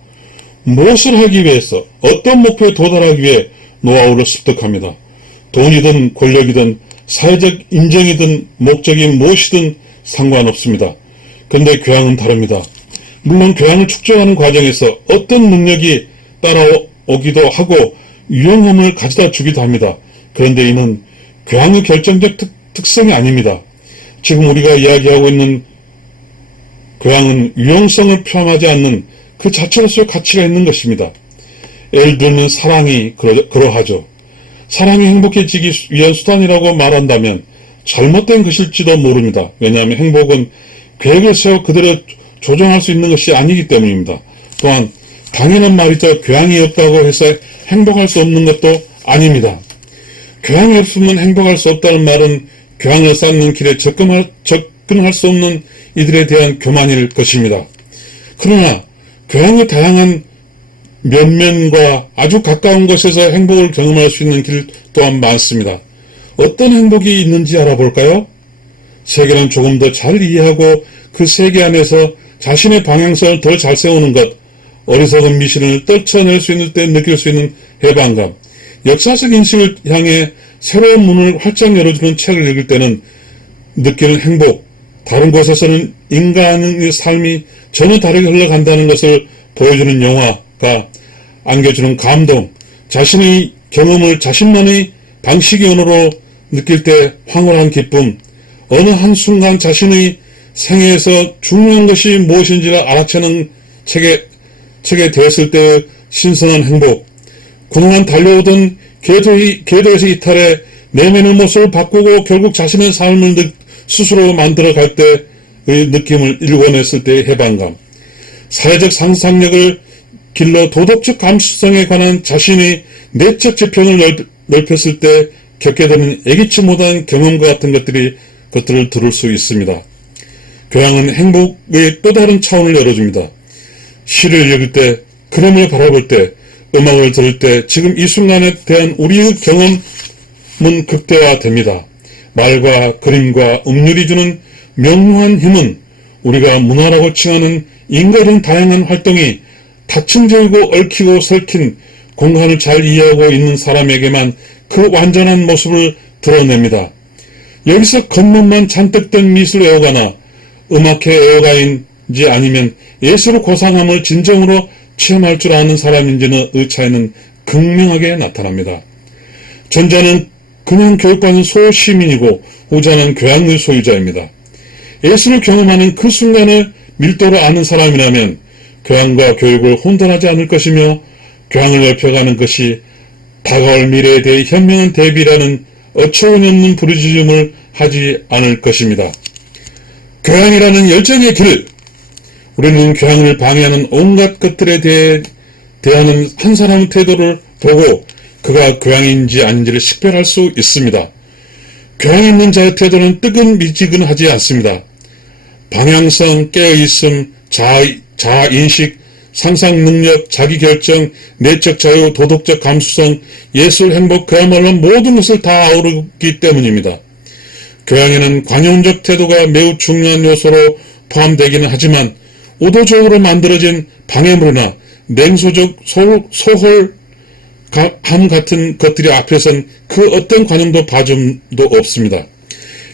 무엇을 하기 위해서, 어떤 목표에 도달하기 위해 노하우를 습득합니다. 돈이든 권력이든 사회적 인정이든 목적이 무엇이든 상관없습니다. 그런데 교양은 다릅니다. 물론 교양을 축적하는 과정에서 어떤 능력이 따라오기도 하고 유용함을 가져다 주기도 합니다. 그런데 이는 교양의 결정적 특성이 아닙니다. 지금 우리가 이야기하고 있는 교양은 유용성을 포함하지 않는 그 자체로서 가치가 있는 것입니다. 예를 들면 사랑이 그러하죠. 사랑이 행복해지기 위한 수단이라고 말한다면 잘못된 것일지도 모릅니다. 왜냐하면 행복은 계획을 세워 그대로 조정할 수 있는 것이 아니기 때문입니다. 또한 당연한 말이죠. 교양이 없다고 해서 행복할 수 없는 것도 아닙니다. 교양이 없으면 행복할 수 없다는 말은 교양을 쌓는 길에 접근할 수 없는 이들에 대한 교만일 것입니다. 그러나 교양의 다양한 면면과 아주 가까운 곳에서 행복을 경험할 수 있는 길 또한 많습니다. 어떤 행복이 있는지 알아볼까요? 세계는 조금 더 잘 이해하고 그 세계 안에서 자신의 방향성을 더 잘 세우는 것, 어리석은 미신을 떨쳐낼 수 있는 때 느낄 수 있는 해방감, 역사적 인식을 향해 새로운 문을 활짝 열어주는 책을 읽을 때는 느끼는 행복, 다른 곳에서는 인간의 삶이 전혀 다르게 흘러간다는 것을 보여주는 영화가 안겨주는 감동, 자신의 경험을 자신만의 방식의 언어로 느낄 때 황홀한 기쁨, 어느 한순간 자신의 생애에서 중요한 것이 무엇인지를 알아채는 책에 대했을 때의 신선한 행복, 그동안 달려오던 궤도에서 이탈해 내면의 모습을 바꾸고 결국 자신의 삶을 스스로 만들어갈 때의 느낌을 읽어냈을 때의 해방감, 사회적 상상력을 길러 도덕적 감수성에 관한 자신의 내적 지평을 넓혔을 때 겪게 되는 예기치 못한 경험과 같은 것들을 들을 수 있습니다. 교양은 행복의 또 다른 차원을 열어줍니다. 시를 읽을 때, 그림을 바라볼 때, 음악을 들을 때 지금 이 순간에 대한 우리의 경험은 극대화됩니다. 말과 그림과 음률이 주는 명료한 힘은 우리가 문화라고 칭하는 인간의 다양한 활동이 다층적이고 얽히고 설킨 공간을 잘 이해하고 있는 사람에게만 그 완전한 모습을 드러냅니다. 여기서 겉멋만 잔뜩 든 미술 애호가나 음악회 애호가인지 아니면 예술의 고상함을 진정으로 체험할 줄 아는 사람인지의 차이는 극명하게 나타납니다. 전자는 그냥 교육받은 소시민이고 후자는 교양의 소유자입니다. 예술을 경험하는 그 순간을 밀도로 아는 사람이라면 교양과 교육을 혼돈하지 않을 것이며 교양을 넓혀가는 것이 다가올 미래에 대해 현명한 대비라는 어처구니없는 부르짖음을 하지 않을 것입니다. 교양이라는 열정의 길, 우리는 교양을 방해하는 온갖 것들에 대하는 한 사람의 태도를 보고 그가 교양인지 아닌지를 식별할 수 있습니다. 교양 있는 자의 태도는 뜨근미지근하지 않습니다. 방향성, 깨어있음, 자아인식, 상상능력, 자기결정, 내적 자유, 도덕적 감수성, 예술, 행복, 그야말로 모든 것을 다 아우르기 때문입니다. 교양에는 관용적 태도가 매우 중요한 요소로 포함되기는 하지만 의도적으로 만들어진 방해물이나 냉소적 소홀함 같은 것들이 앞에선 그 어떤 관용도 봐줌도 없습니다.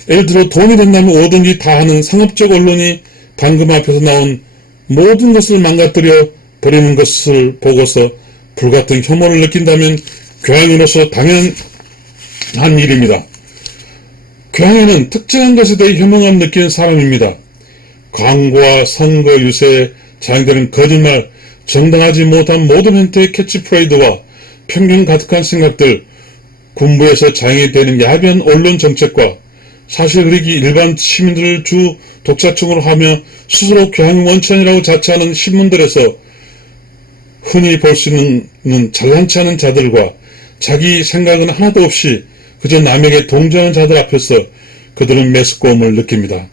예를 들어 돈이 된다면 뭐든지 다 하는 상업적 언론이 방금 앞에서 나온 모든 것을 망가뜨려 버리는 것을 보고서 불같은 혐오를 느낀다면 교양인으로서 당연한 일입니다. 교양인은 특정한 것에 대해 혐오감 느끼는 사람입니다. 광고와 선거 유세에 자행되는 거짓말, 정당하지 못한 모든 형태의 캐치프레이드와 편견 가득한 생각들, 군부에서 자행이 되는 야비한 언론 정책과 사실 흐리기 일반 시민들을 주 독자층으로 하며 스스로 교양 원천이라고 자처하는 신문들에서 흔히 볼 수 있는 잘난치 않은 자들과 자기 생각은 하나도 없이 그저 남에게 동정하는 자들 앞에서 그들은 메스꺼움을 느낍니다.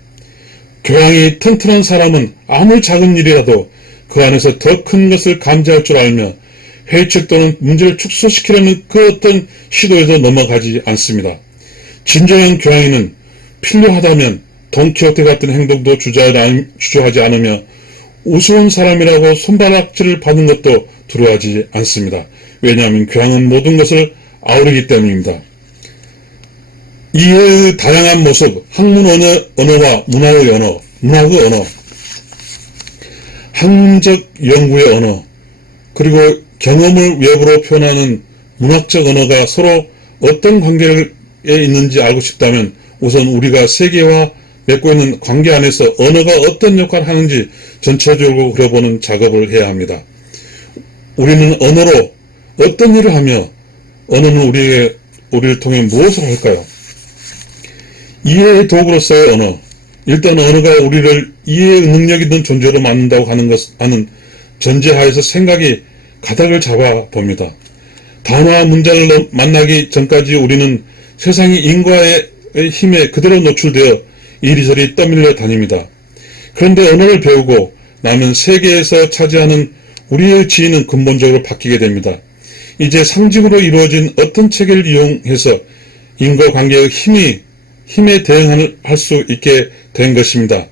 교양이 튼튼한 사람은 아무리 작은 일이라도 그 안에서 더 큰 것을 감지할 줄 알며 해책 또는 문제를 축소시키려는 그 어떤 시도에도 넘어가지 않습니다. 진정한 교양인은 필요하다면 돈키호테 같은 행동도 주저하지 않으며 우스운 사람이라고 손바닥질을 받는 것도 두려워하지 않습니다. 왜냐하면 교양은 모든 것을 아우르기 때문입니다. 이해의 다양한 모습, 학문 언어와 문학의 언어, 학문적 연구의 언어, 그리고 경험을 외부로 표현하는 문학적 언어가 서로 어떤 관계에 있는지 알고 싶다면 우선 우리가 세계와 맺고 있는 관계 안에서 언어가 어떤 역할을 하는지 전체적으로 그려보는 작업을 해야 합니다. 우리는 언어로 어떤 일을 하며 언어는 우리를 통해 무엇을 할까요? 이해의 도구로서의 언어. 일단 언어가 우리를 이해의 능력 있는 존재로 만든다고 하는 전제하에서 생각이 가닥을 잡아봅니다. 단어와 문장을 만나기 전까지 우리는 세상의 인과의 힘에 그대로 노출되어 이리저리 떠밀려 다닙니다. 그런데 언어를 배우고 나면 세계에서 차지하는 우리의 지위는 근본적으로 바뀌게 됩니다. 이제 상징으로 이루어진 어떤 체계를 이용해서 인과관계의 힘이 힘에 대응할 수 있게 된 것입니다.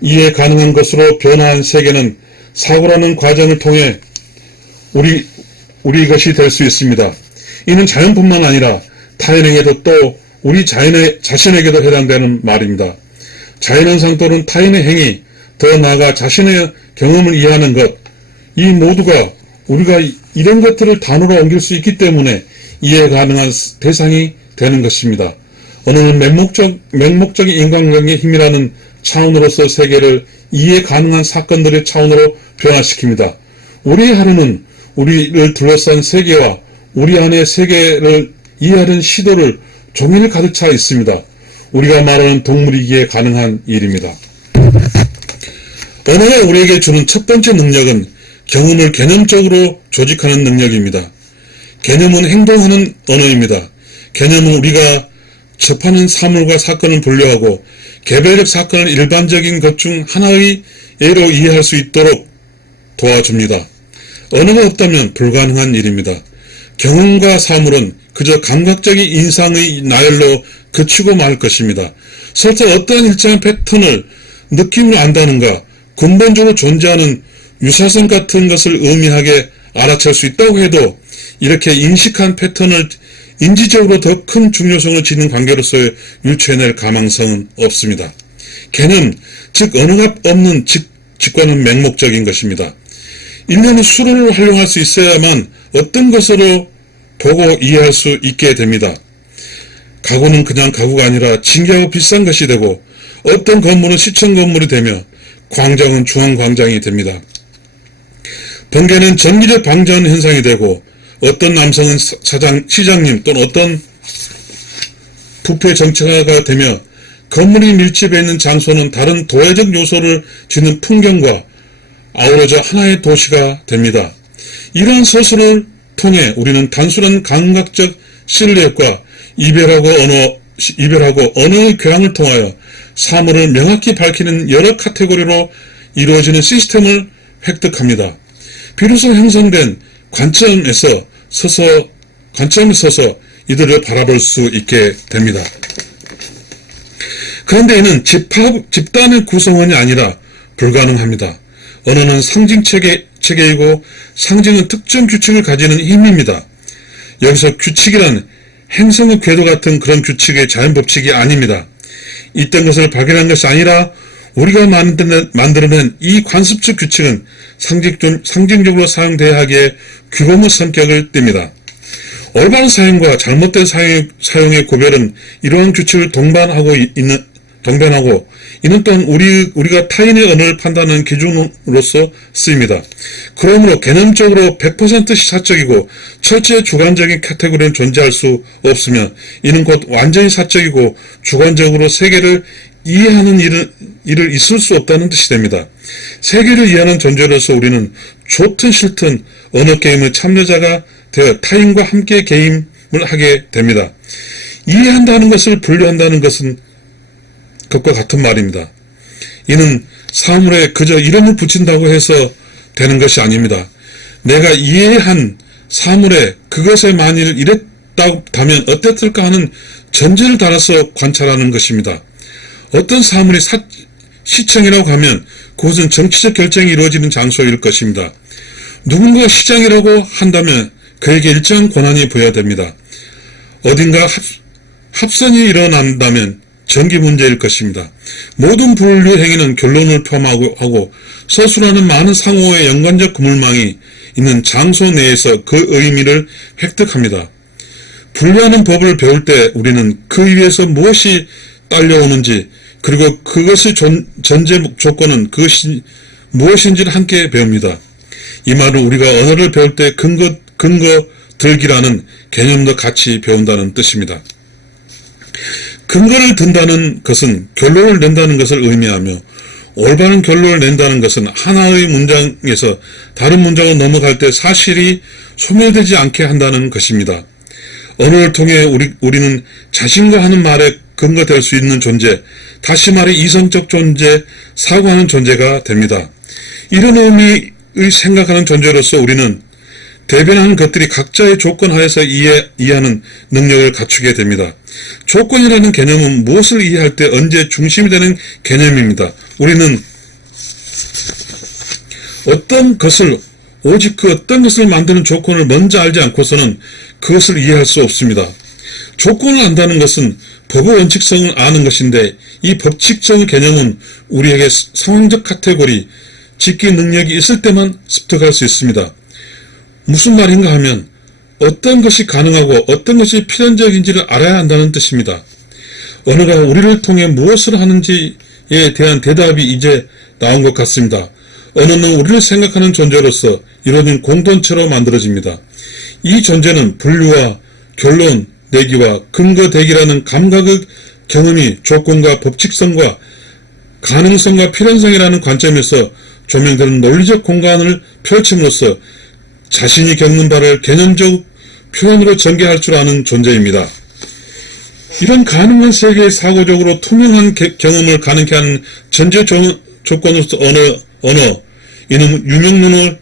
이해 가능한 것으로 변화한 세계는 사고라는 과정을 통해 우리 것이 될 수 있습니다. 이는 자연뿐만 아니라 타인에게도 또 우리 자신에게도 해당되는 말입니다. 자연현상 또는 타인의 행위, 더 나아가 자신의 경험을 이해하는 것, 이 모두가 우리가 이런 것들을 단어로 옮길 수 있기 때문에 이해 가능한 대상이 되는 것입니다. 언어는 맹목적인 인간관계의 힘이라는 차원으로서 세계를 이해 가능한 사건들의 차원으로 변화시킵니다. 우리의 하루는 우리를 둘러싼 세계와 우리 안의 세계를 이해하는 시도를 종일 가득 차 있습니다. 우리가 말하는 동물이기에 가능한 일입니다. 언어가 우리에게 주는 첫 번째 능력은 경험을 개념적으로 조직하는 능력입니다. 개념은 행동하는 언어입니다. 개념은 우리가 접하는 사물과 사건을 분류하고 개별적 사건을 일반적인 것 중 하나의 예로 이해할 수 있도록 도와줍니다. 언어가 없다면 불가능한 일입니다. 경험과 사물은 그저 감각적인 인상의 나열로 그치고 말 것입니다. 설사 어떠한 일정한 패턴을 느낌으로 안다는가, 근본적으로 존재하는 유사성 같은 것을 의미하게 알아챌 수 있다고 해도 이렇게 인식한 패턴을 인지적으로 더 큰 중요성을 지닌 관계로서 유추해낼 가망성은 없습니다. 개념, 즉 언어가 없는 직관은 맹목적인 것입니다. 인간은 수를 활용할 수 있어야만 어떤 것으로 보고 이해할 수 있게 됩니다. 가구는 그냥 가구가 아니라 진귀하고 비싼 것이 되고 어떤 건물은 시청 건물이 되며 광장은 중앙광장이 됩니다. 번개는 전기적 방전 현상이 되고 어떤 남성은 시장님 또는 어떤 부패 정치가가 되며 건물이 밀집해 있는 장소는 다른 도회적 요소를 지닌 풍경과 아우러져 하나의 도시가 됩니다. 이러한 서술을 통해 우리는 단순한 감각적 실루엣과 이별하고 언어의 교양을 통하여 사물을 명확히 밝히는 여러 카테고리로 이루어지는 시스템을 획득합니다. 비로소 형성된 관점에 서서 이들을 바라볼 수 있게 됩니다. 그런데 이는 집단의 구성원이 아니라 불가능합니다. 언어는 상징체계이고 상징은 특정 규칙을 가지는 힘입니다. 여기서 규칙이란 행성의 궤도 같은 그런 규칙의 자연법칙이 아닙니다. 있던 것을 발견한 것이 아니라 우리가 만들어낸 이 관습적 규칙은 상징적으로 사용돼야 하기에 규범의 성격을 띱니다. 올바른 사용과 잘못된 사용의 구별은 이러한 규칙을 동반하고 이는 또한 우리가 타인의 언어를 판단하는 기준으로서 쓰입니다. 그러므로 개념적으로 100% 사적이고 철저히 주관적인 카테고리는 존재할 수 없으며 이는 곧 완전히 사적이고 주관적으로 세계를 이해하는 일을 있을 수 없다는 뜻이 됩니다. 세계를 이해하는 존재로서 우리는 좋든 싫든 언어 게임의 참여자가 되어 타인과 함께 게임을 하게 됩니다. 이해한다는 것을 분류한다는 것은 것과 같은 말입니다. 이는 사물에 그저 이름을 붙인다고 해서 되는 것이 아닙니다. 내가 이해한 사물에 그것에 만일 이랬다면 어땠을까 하는 전제를 달아서 관찰하는 것입니다. 어떤 사물이 시청이라고 하면 그것은 정치적 결정이 이루어지는 장소일 것입니다. 누군가가 시장이라고 한다면 그에게 일정한 권한이 부여됩니다. 어딘가 합선이 일어난다면 전기 문제일 것입니다. 모든 분류 행위는 결론을 표하고 서술하는 많은 상호의 연관적 그물망이 있는 장소 내에서 그 의미를 획득합니다. 분류하는 법을 배울 때 우리는 그 위에서 무엇이 딸려오는지 그리고 그것의 전제 조건은 그것이 무엇인지를 함께 배웁니다. 이 말은 우리가 언어를 배울 때 근거 들기라는 개념도 같이 배운다는 뜻입니다. 근거를 든다는 것은 결론을 낸다는 것을 의미하며 올바른 결론을 낸다는 것은 하나의 문장에서 다른 문장으로 넘어갈 때 사실이 소멸되지 않게 한다는 것입니다. 언어를 통해 우리는 자신과 하는 말에 근거될 수 있는 존재, 다시 말해 이성적 존재, 사고하는 존재가 됩니다. 이런 의미의 생각하는 존재로서 우리는 대변하는 것들이 각자의 조건 하에서 이해하는 능력을 갖추게 됩니다. 조건이라는 개념은 무엇을 이해할 때 언제 중심이 되는 개념입니다. 우리는 오직 그 어떤 것을 만드는 조건을 먼저 알지 않고서는 그것을 이해할 수 없습니다. 조건을 안다는 것은 법의 원칙성을 아는 것인데, 이 법칙적 개념은 우리에게 상황적 카테고리, 짓기 능력이 있을 때만 습득할 수 있습니다. 무슨 말인가 하면 어떤 것이 가능하고 어떤 것이 필연적인지를 알아야 한다는 뜻입니다. 언어가 우리를 통해 무엇을 하는지에 대한 대답이 이제 나온 것 같습니다. 언어는 우리를 생각하는 존재로서 이루어진 공동체로 만들어집니다. 이 존재는 분류와 결론 내기와 근거 대기라는 감각의 경험이 조건과 법칙성과 가능성과 필연성이라는 관점에서 조명되는 논리적 공간을 펼침으로써 자신이 겪는 바를 개념적 표현으로 전개할 줄 아는 존재입니다. 이런 가능한 세계의 사고적으로 투명한 경험을 가능케 하는 전제 조건으로서 언어, 이는 유명론의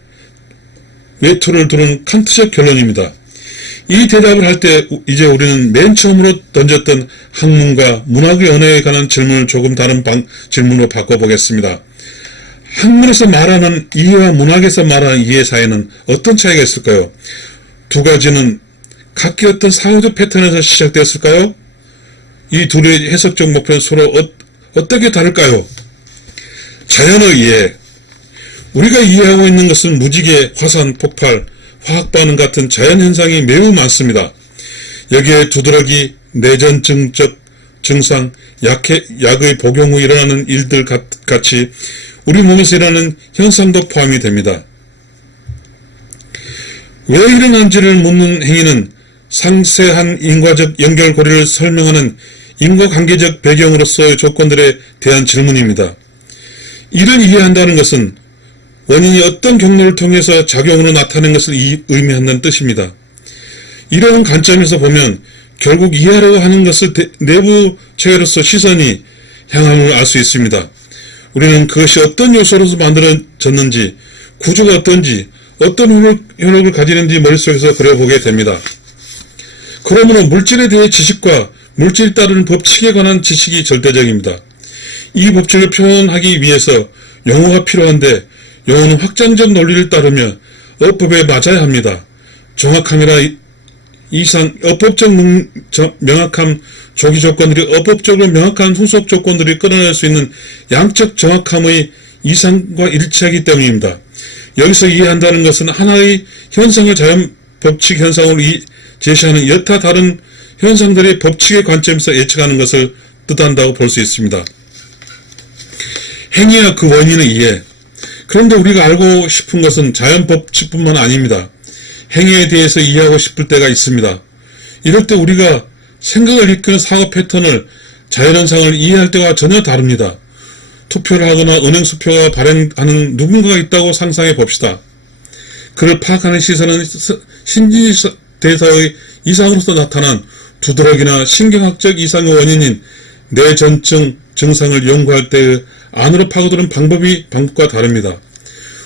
외투를 두른 칸트적 결론입니다. 이 대답을 할 때 이제 우리는 맨 처음으로 던졌던 학문과 문학의 언어에 관한 질문을 조금 다른 질문으로 바꿔보겠습니다. 학문에서 말하는 이해와 문학에서 말하는 이해 사이에는 어떤 차이가 있을까요? 두 가지는 각기 어떤 사고적 패턴에서 시작되었을까요? 이 둘의 해석적 목표는 서로 어떻게 다를까요? 자연의 이해. 우리가 이해하고 있는 것은 무지개, 화산, 폭발, 화학 반응 같은 자연현상이 매우 많습니다. 여기에 두드러기, 내전증적 증상, 약의 복용 후 일어나는 일들 같이 우리 몸에서 일어나는 현상도 포함이 됩니다. 왜 일어난지를 묻는 행위는 상세한 인과적 연결고리를 설명하는 인과관계적 배경으로서의 조건들에 대한 질문입니다. 이를 이해한다는 것은 원인이 어떤 경로를 통해서 작용으로 나타낸 것을 의미한다는 뜻입니다. 이러한 관점에서 보면 결국 이해하려고 하는 것을 내부 체계로서 시선이 향함을 알 수 있습니다. 우리는 그것이 어떤 요소로서 만들어졌는지, 구조가 어떤지, 어떤 효력을 가지는지 머릿속에서 그려보게 됩니다. 그러므로 물질에 대해 지식과 물질에 따르는 법칙에 관한 지식이 절대적입니다. 이 법칙을 표현하기 위해서 용어가 필요한데, 용어는 확장적 논리를 따르며 어법에 맞아야 합니다. 정확함이라 이상 어법적 명확함 조기 조건들이 어법적으로 명확한 후속 조건들이 끌어낼 수 있는 양적 정확함의 이상과 일치하기 때문입니다. 여기서 이해한다는 것은 하나의 현상을 자연 법칙 현상으로 제시하는 여타 다른 현상들의 법칙의 관점에서 예측하는 것을 뜻한다고 볼 수 있습니다. 행위와 그 원인의 이해. 그런데 우리가 알고 싶은 것은 자연 법칙뿐만 아닙니다. 행위에 대해서 이해하고 싶을 때가 있습니다. 이럴 때 우리가 생각을 이끄는 사고 패턴을, 자연현상을 이해할 때와 전혀 다릅니다. 투표를 하거나 은행 수표가 발행하는 누군가가 있다고 상상해 봅시다. 그를 파악하는 시선은 신진대사의 이상으로서 나타난 두드러기나 신경학적 이상의 원인인 뇌전증 증상을 연구할 때의 안으로 파고드는 방법과 다릅니다.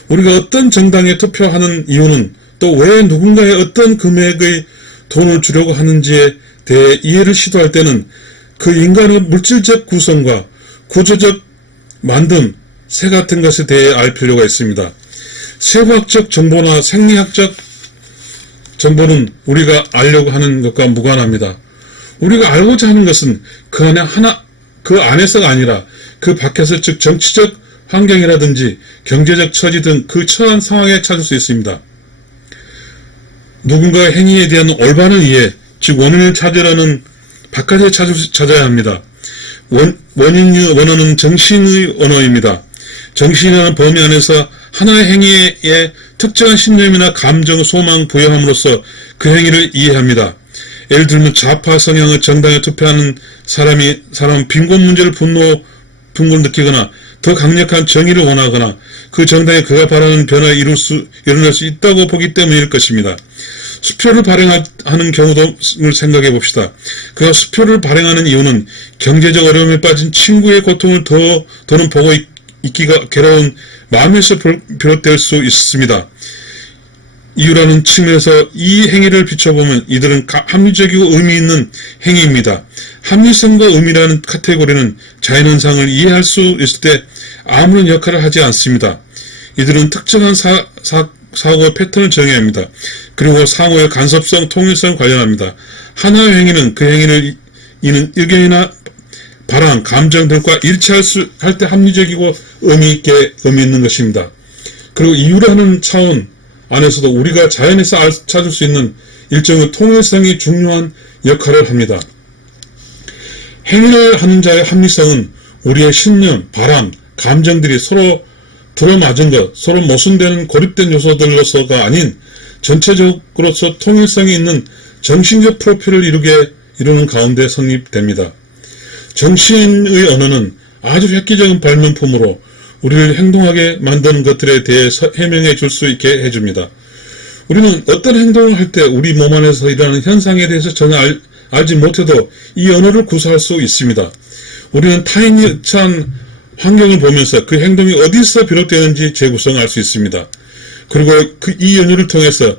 우리가 어떤 정당에 투표하는 이유는 또 왜 누군가에 어떤 금액의 돈을 주려고 하는지에 대해 이해를 시도할 때는 그 인간의 물질적 구성과 구조적 만듦, 새 같은 것에 대해 알 필요가 있습니다. 생화학적 정보나 생리학적 정보는 우리가 알려고 하는 것과 무관합니다. 우리가 알고자 하는 것은 그 안에서가 아니라 그 밖에서, 즉 정치적 환경이라든지 경제적 처지 등 그 처한 상황에 찾을 수 있습니다. 누군가의 행위에 대한 올바른 이해, 즉 원인을 찾으려는 바깥에 찾아야 합니다. 원인의 언어는 정신의 언어입니다. 정신이라는 범위 안에서 하나의 행위에 특정한 신념이나 감정, 소망 부여함으로써 그 행위를 이해합니다. 예를 들면 좌파 성향의 정당에 투표하는 사람은 빈곤 문제를 분노를 느끼거나 더 강력한 정의를 원하거나 그 정당에 그가 바라는 변화가 일어날 수 있다고 보기 때문일 것입니다. 수표를 발행하는 경우도 생각해 봅시다. 그가 수표를 발행하는 이유는 경제적 어려움에 빠진 친구의 고통을 더는 보고 있기가 괴로운 마음에서 비롯될 수 있습니다. 이유라는 측면에서 이 행위를 비춰보면 이들은 합리적이고 의미 있는 행위입니다. 합리성과 의미라는 카테고리는 자연현상을 이해할 수 있을 때 아무런 역할을 하지 않습니다. 이들은 특정한 사고의 패턴을 정해야 합니다. 그리고 상호의 간섭성, 통일성 관련합니다. 하나의 행위는 그 행위를 이는 의견이나 바람, 감정 등과 일치할 때 합리적이고 의미 있는 것입니다. 그리고 이유라는 차원 안에서도 우리가 자연에서 찾을 수 있는 일정의 통일성이 중요한 역할을 합니다. 행위를 하는 자의 합리성은 우리의 신념, 바람, 감정들이 서로 들어맞은 것, 서로 모순되는 고립된 요소들로서가 아닌 전체적으로서 통일성이 있는 정신적 프로필을 이루는 가운데 성립됩니다. 정신의 언어는 아주 획기적인 발명품으로 우리를 행동하게 만드는 것들에 대해 해명해 줄 수 있게 해줍니다. 우리는 어떤 행동을 할 때 우리 몸 안에서 일어나는 현상에 대해서 전혀 알지 못해도 이 언어를 구사할 수 있습니다. 우리는 타인이 처한 환경을 보면서 그 행동이 어디서 비롯되는지 재구성할 수 있습니다. 그리고 이 연유를 통해서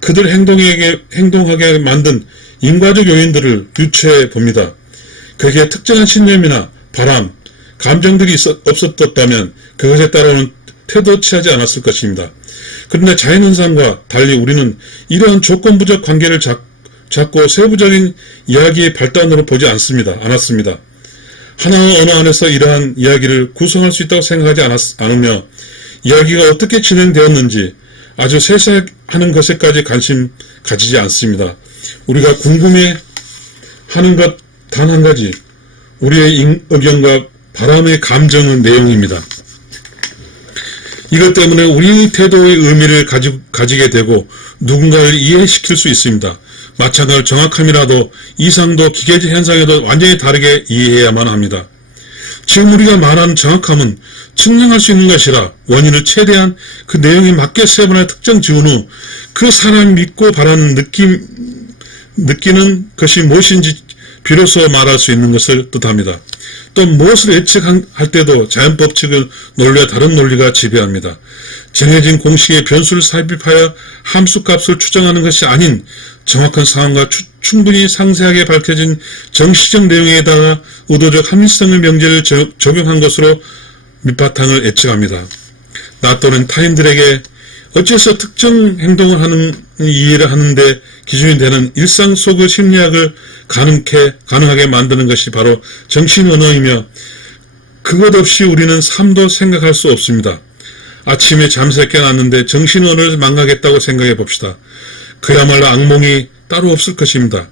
그들 행동하게 만든 인과적 요인들을 유추해 봅니다. 거기에 특정한 신념이나 바람, 감정들이 없었다면 그것에 따라오는 태도 취하지 않았을 것입니다. 그런데 자연현상과 달리 우리는 이러한 조건부적 관계를 잡고 세부적인 이야기의 발단으로 보지 않았습니다. 하나의 언어 안에서 이러한 이야기를 구성할 수 있다고 생각하지 않으며 이야기가 어떻게 진행되었는지 아주 세세하는 것에까지 관심 가지지 않습니다. 우리가 궁금해하는 것 단 한 가지, 우리의 의견과 바람의 감정의 내용입니다. 이것 때문에 우리 태도의 의미를 가지게 되고 누군가를 이해시킬 수 있습니다. 마찬가지로 정확함이라도 이상도 기계적 현상에도 완전히 다르게 이해해야만 합니다. 지금 우리가 말하는 정확함은 측량할 수 있는 것이라 원인을 최대한 그 내용에 맞게 세분하게 특정 지은 후 그 사람이 믿고 바라는 느끼는 것이 무엇인지 비로소 말할 수 있는 것을 뜻합니다. 또 무엇을 예측할 때도 자연법칙의 논리와 다른 논리가 지배합니다. 정해진 공식의 변수를 삽입하여 함수값을 추정하는 것이 아닌 정확한 상황과 충분히 상세하게 밝혀진 정시적 내용에다가 의도적 합리성의 명제를 적용한 것으로 밑바탕을 예측합니다. 나 또는 타인들에게 어째서 특정 행동을 이해를 하는데 기준이 되는 일상 속의 심리학을 가능하게 만드는 것이 바로 정신언어이며 그것 없이 우리는 삶도 생각할 수 없습니다. 아침에 잠새 깨놨는데 정신언어를 망가겠다고 생각해 봅시다. 그야말로 악몽이 따로 없을 것입니다.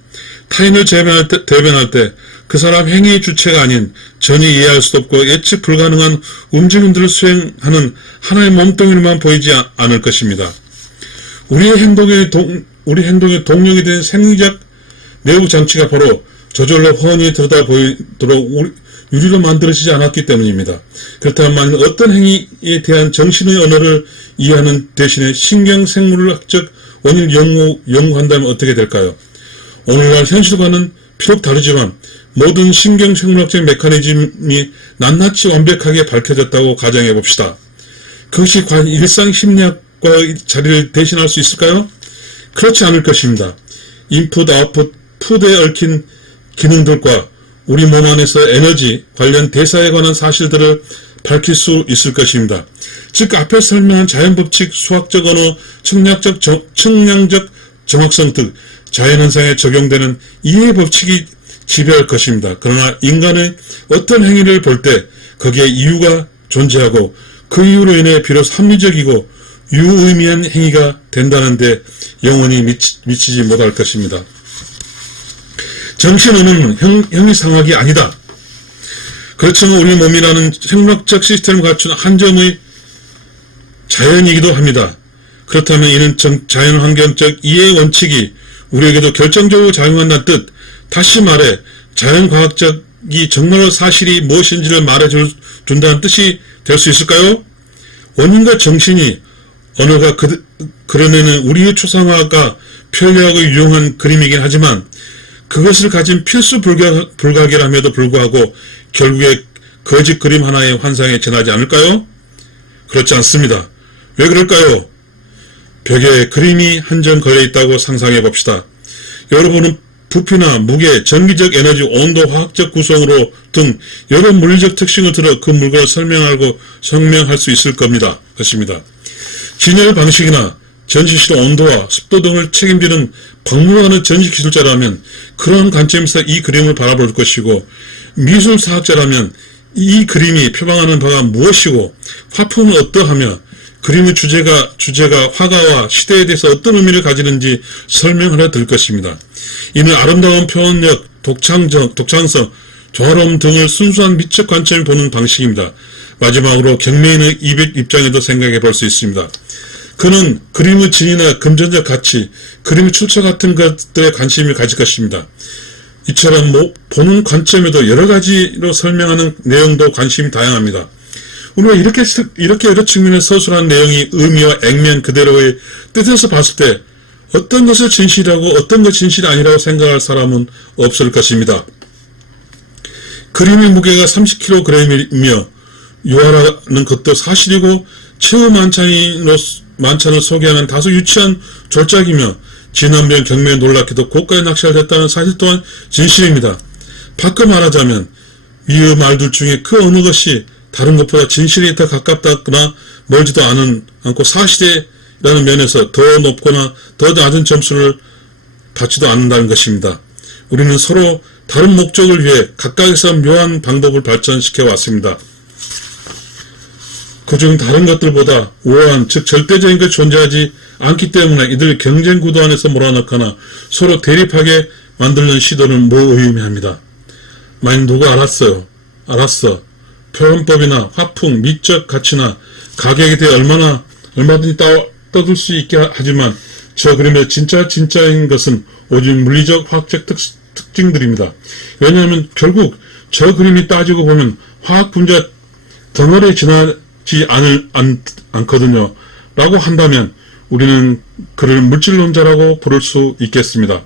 타인을 대변할 때 그 사람 행위의 주체가 아닌 전혀 이해할 수 없고 예측 불가능한 움직임들을 수행하는 하나의 몸뚱이로만 보이지 않을 것입니다. 우리 행동의 동력이 된 생리적 내부 장치가 바로 저절로 훤히 들여다보이도록 유리로 만들어지지 않았기 때문입니다. 그렇다면 어떤 행위에 대한 정신의 언어를 이해하는 대신에 신경생물학적 원인을 연구한다면 어떻게 될까요? 오늘날 현실과는 비록 다르지만 모든 신경생물학적 메커니즘이 낱낱이 완벽하게 밝혀졌다고 가정해 봅시다. 그것이 과연 일상 심리학과의 자리를 대신할 수 있을까요? 그렇지 않을 것입니다. 인풋, 아웃풋, 푸드에 얽힌 기능들과 우리 몸 안에서 에너지 관련 대사에 관한 사실들을 밝힐 수 있을 것입니다. 즉 앞에 설명한 자연법칙, 수학적 언어, 측량적 정확성 등 자연현상에 적용되는 이해의 법칙이 지배할 것입니다. 그러나 인간의 어떤 행위를 볼 때 거기에 이유가 존재하고 그 이유로 인해 비로소 합리적이고 유의미한 행위가 된다는데 영원히 미치지 못할 것입니다. 정신언어는 형이상학이 아니다. 그렇지만 우리 몸이라는 생물학적 시스템을 갖춘 한 점의 자연이기도 합니다. 그렇다면 이는 자연환경적 이해의 원칙이 우리에게도 결정적으로 작용한다는 뜻, 다시 말해 자연과학적이 정말로 사실이 무엇인지를 말해준다는 뜻이 될 수 있을까요? 원인과 정신이 언어가 그러면은 우리의 초상화가 편리하고 유용한 그림이긴 하지만 그것을 가진 필수 불가결함에도 불구하고 결국에 거짓 그림 하나의 환상에 지나지 않을까요? 그렇지 않습니다. 왜 그럴까요? 벽에 그림이 한 점 걸려 있다고 상상해 봅시다. 여러분은 부피나 무게, 전기적 에너지, 온도, 화학적 구성으로 등 여러 물리적 특징을 들어 그 물건을 설명할 수 있을 것입니다. 진열 방식이나 전시실 온도와 습도 등을 책임지는 박물관의 전시기술자라면 그러한 관점에서 이 그림을 바라볼 것이고, 미술사학자라면 이 그림이 표방하는 바가 무엇이고 화풍은 어떠하며 그림의 주제가 화가와 시대에 대해서 어떤 의미를 가지는지 설명하려 들 것입니다. 이는 아름다운 표현력, 독창성, 조화로움 등을 순수한 미적 관점을 보는 방식입니다. 마지막으로 경매인의 입장에도 생각해 볼 수 있습니다. 그는 그림의 진이나 금전적 가치, 그림의 출처 같은 것들에 관심을 가질 것입니다. 이처럼 보는 관점에도 여러 가지로 설명하는 내용도 관심이 다양합니다. 우리가 이렇게 여러 측면에서 서술한 내용이 의미와 액면 그대로의 뜻에서 봤을 때 어떤 것을 진실이라고 어떤 것이 진실이 아니라고 생각할 사람은 없을 것입니다. 그림의 무게가 30kg이며 유화라는 것도 사실이고 최후 만찬을 소개하는 다소 유치한 졸작이며 지난번 경매에 놀랍게도 고가에 낙찰됐다는 사실 또한 진실입니다. 바꿔 말하자면 위의 말들 중에 그 어느 것이 다른 것보다 진실에 더 가깝다거나 멀지도 않고 사실이라는 면에서 더 높거나 더 낮은 점수를 받지도 않는다는 것입니다. 우리는 서로 다른 목적을 위해 각각에서 묘한 방법을 발전시켜 왔습니다. 그중 다른 것들보다 우아한, 즉 절대적인 것 존재하지 않기 때문에 이들 경쟁 구도 안에서 몰아넣거나 서로 대립하게 만드는 시도는 무의미합니다. 만약 누가 알았어. 표현법이나 화풍, 미적 가치나 가격에 대해 얼마든지 떠들 수 있게 하지만 저 그림의 진짜인 것은 오직 물리적, 화학적 특징들입니다. 왜냐하면 결국 저 그림이 따지고 보면 화학 분자 덩어리에 지나지 않거든요. 라고 한다면 우리는 그를 물질론자라고 부를 수 있겠습니다.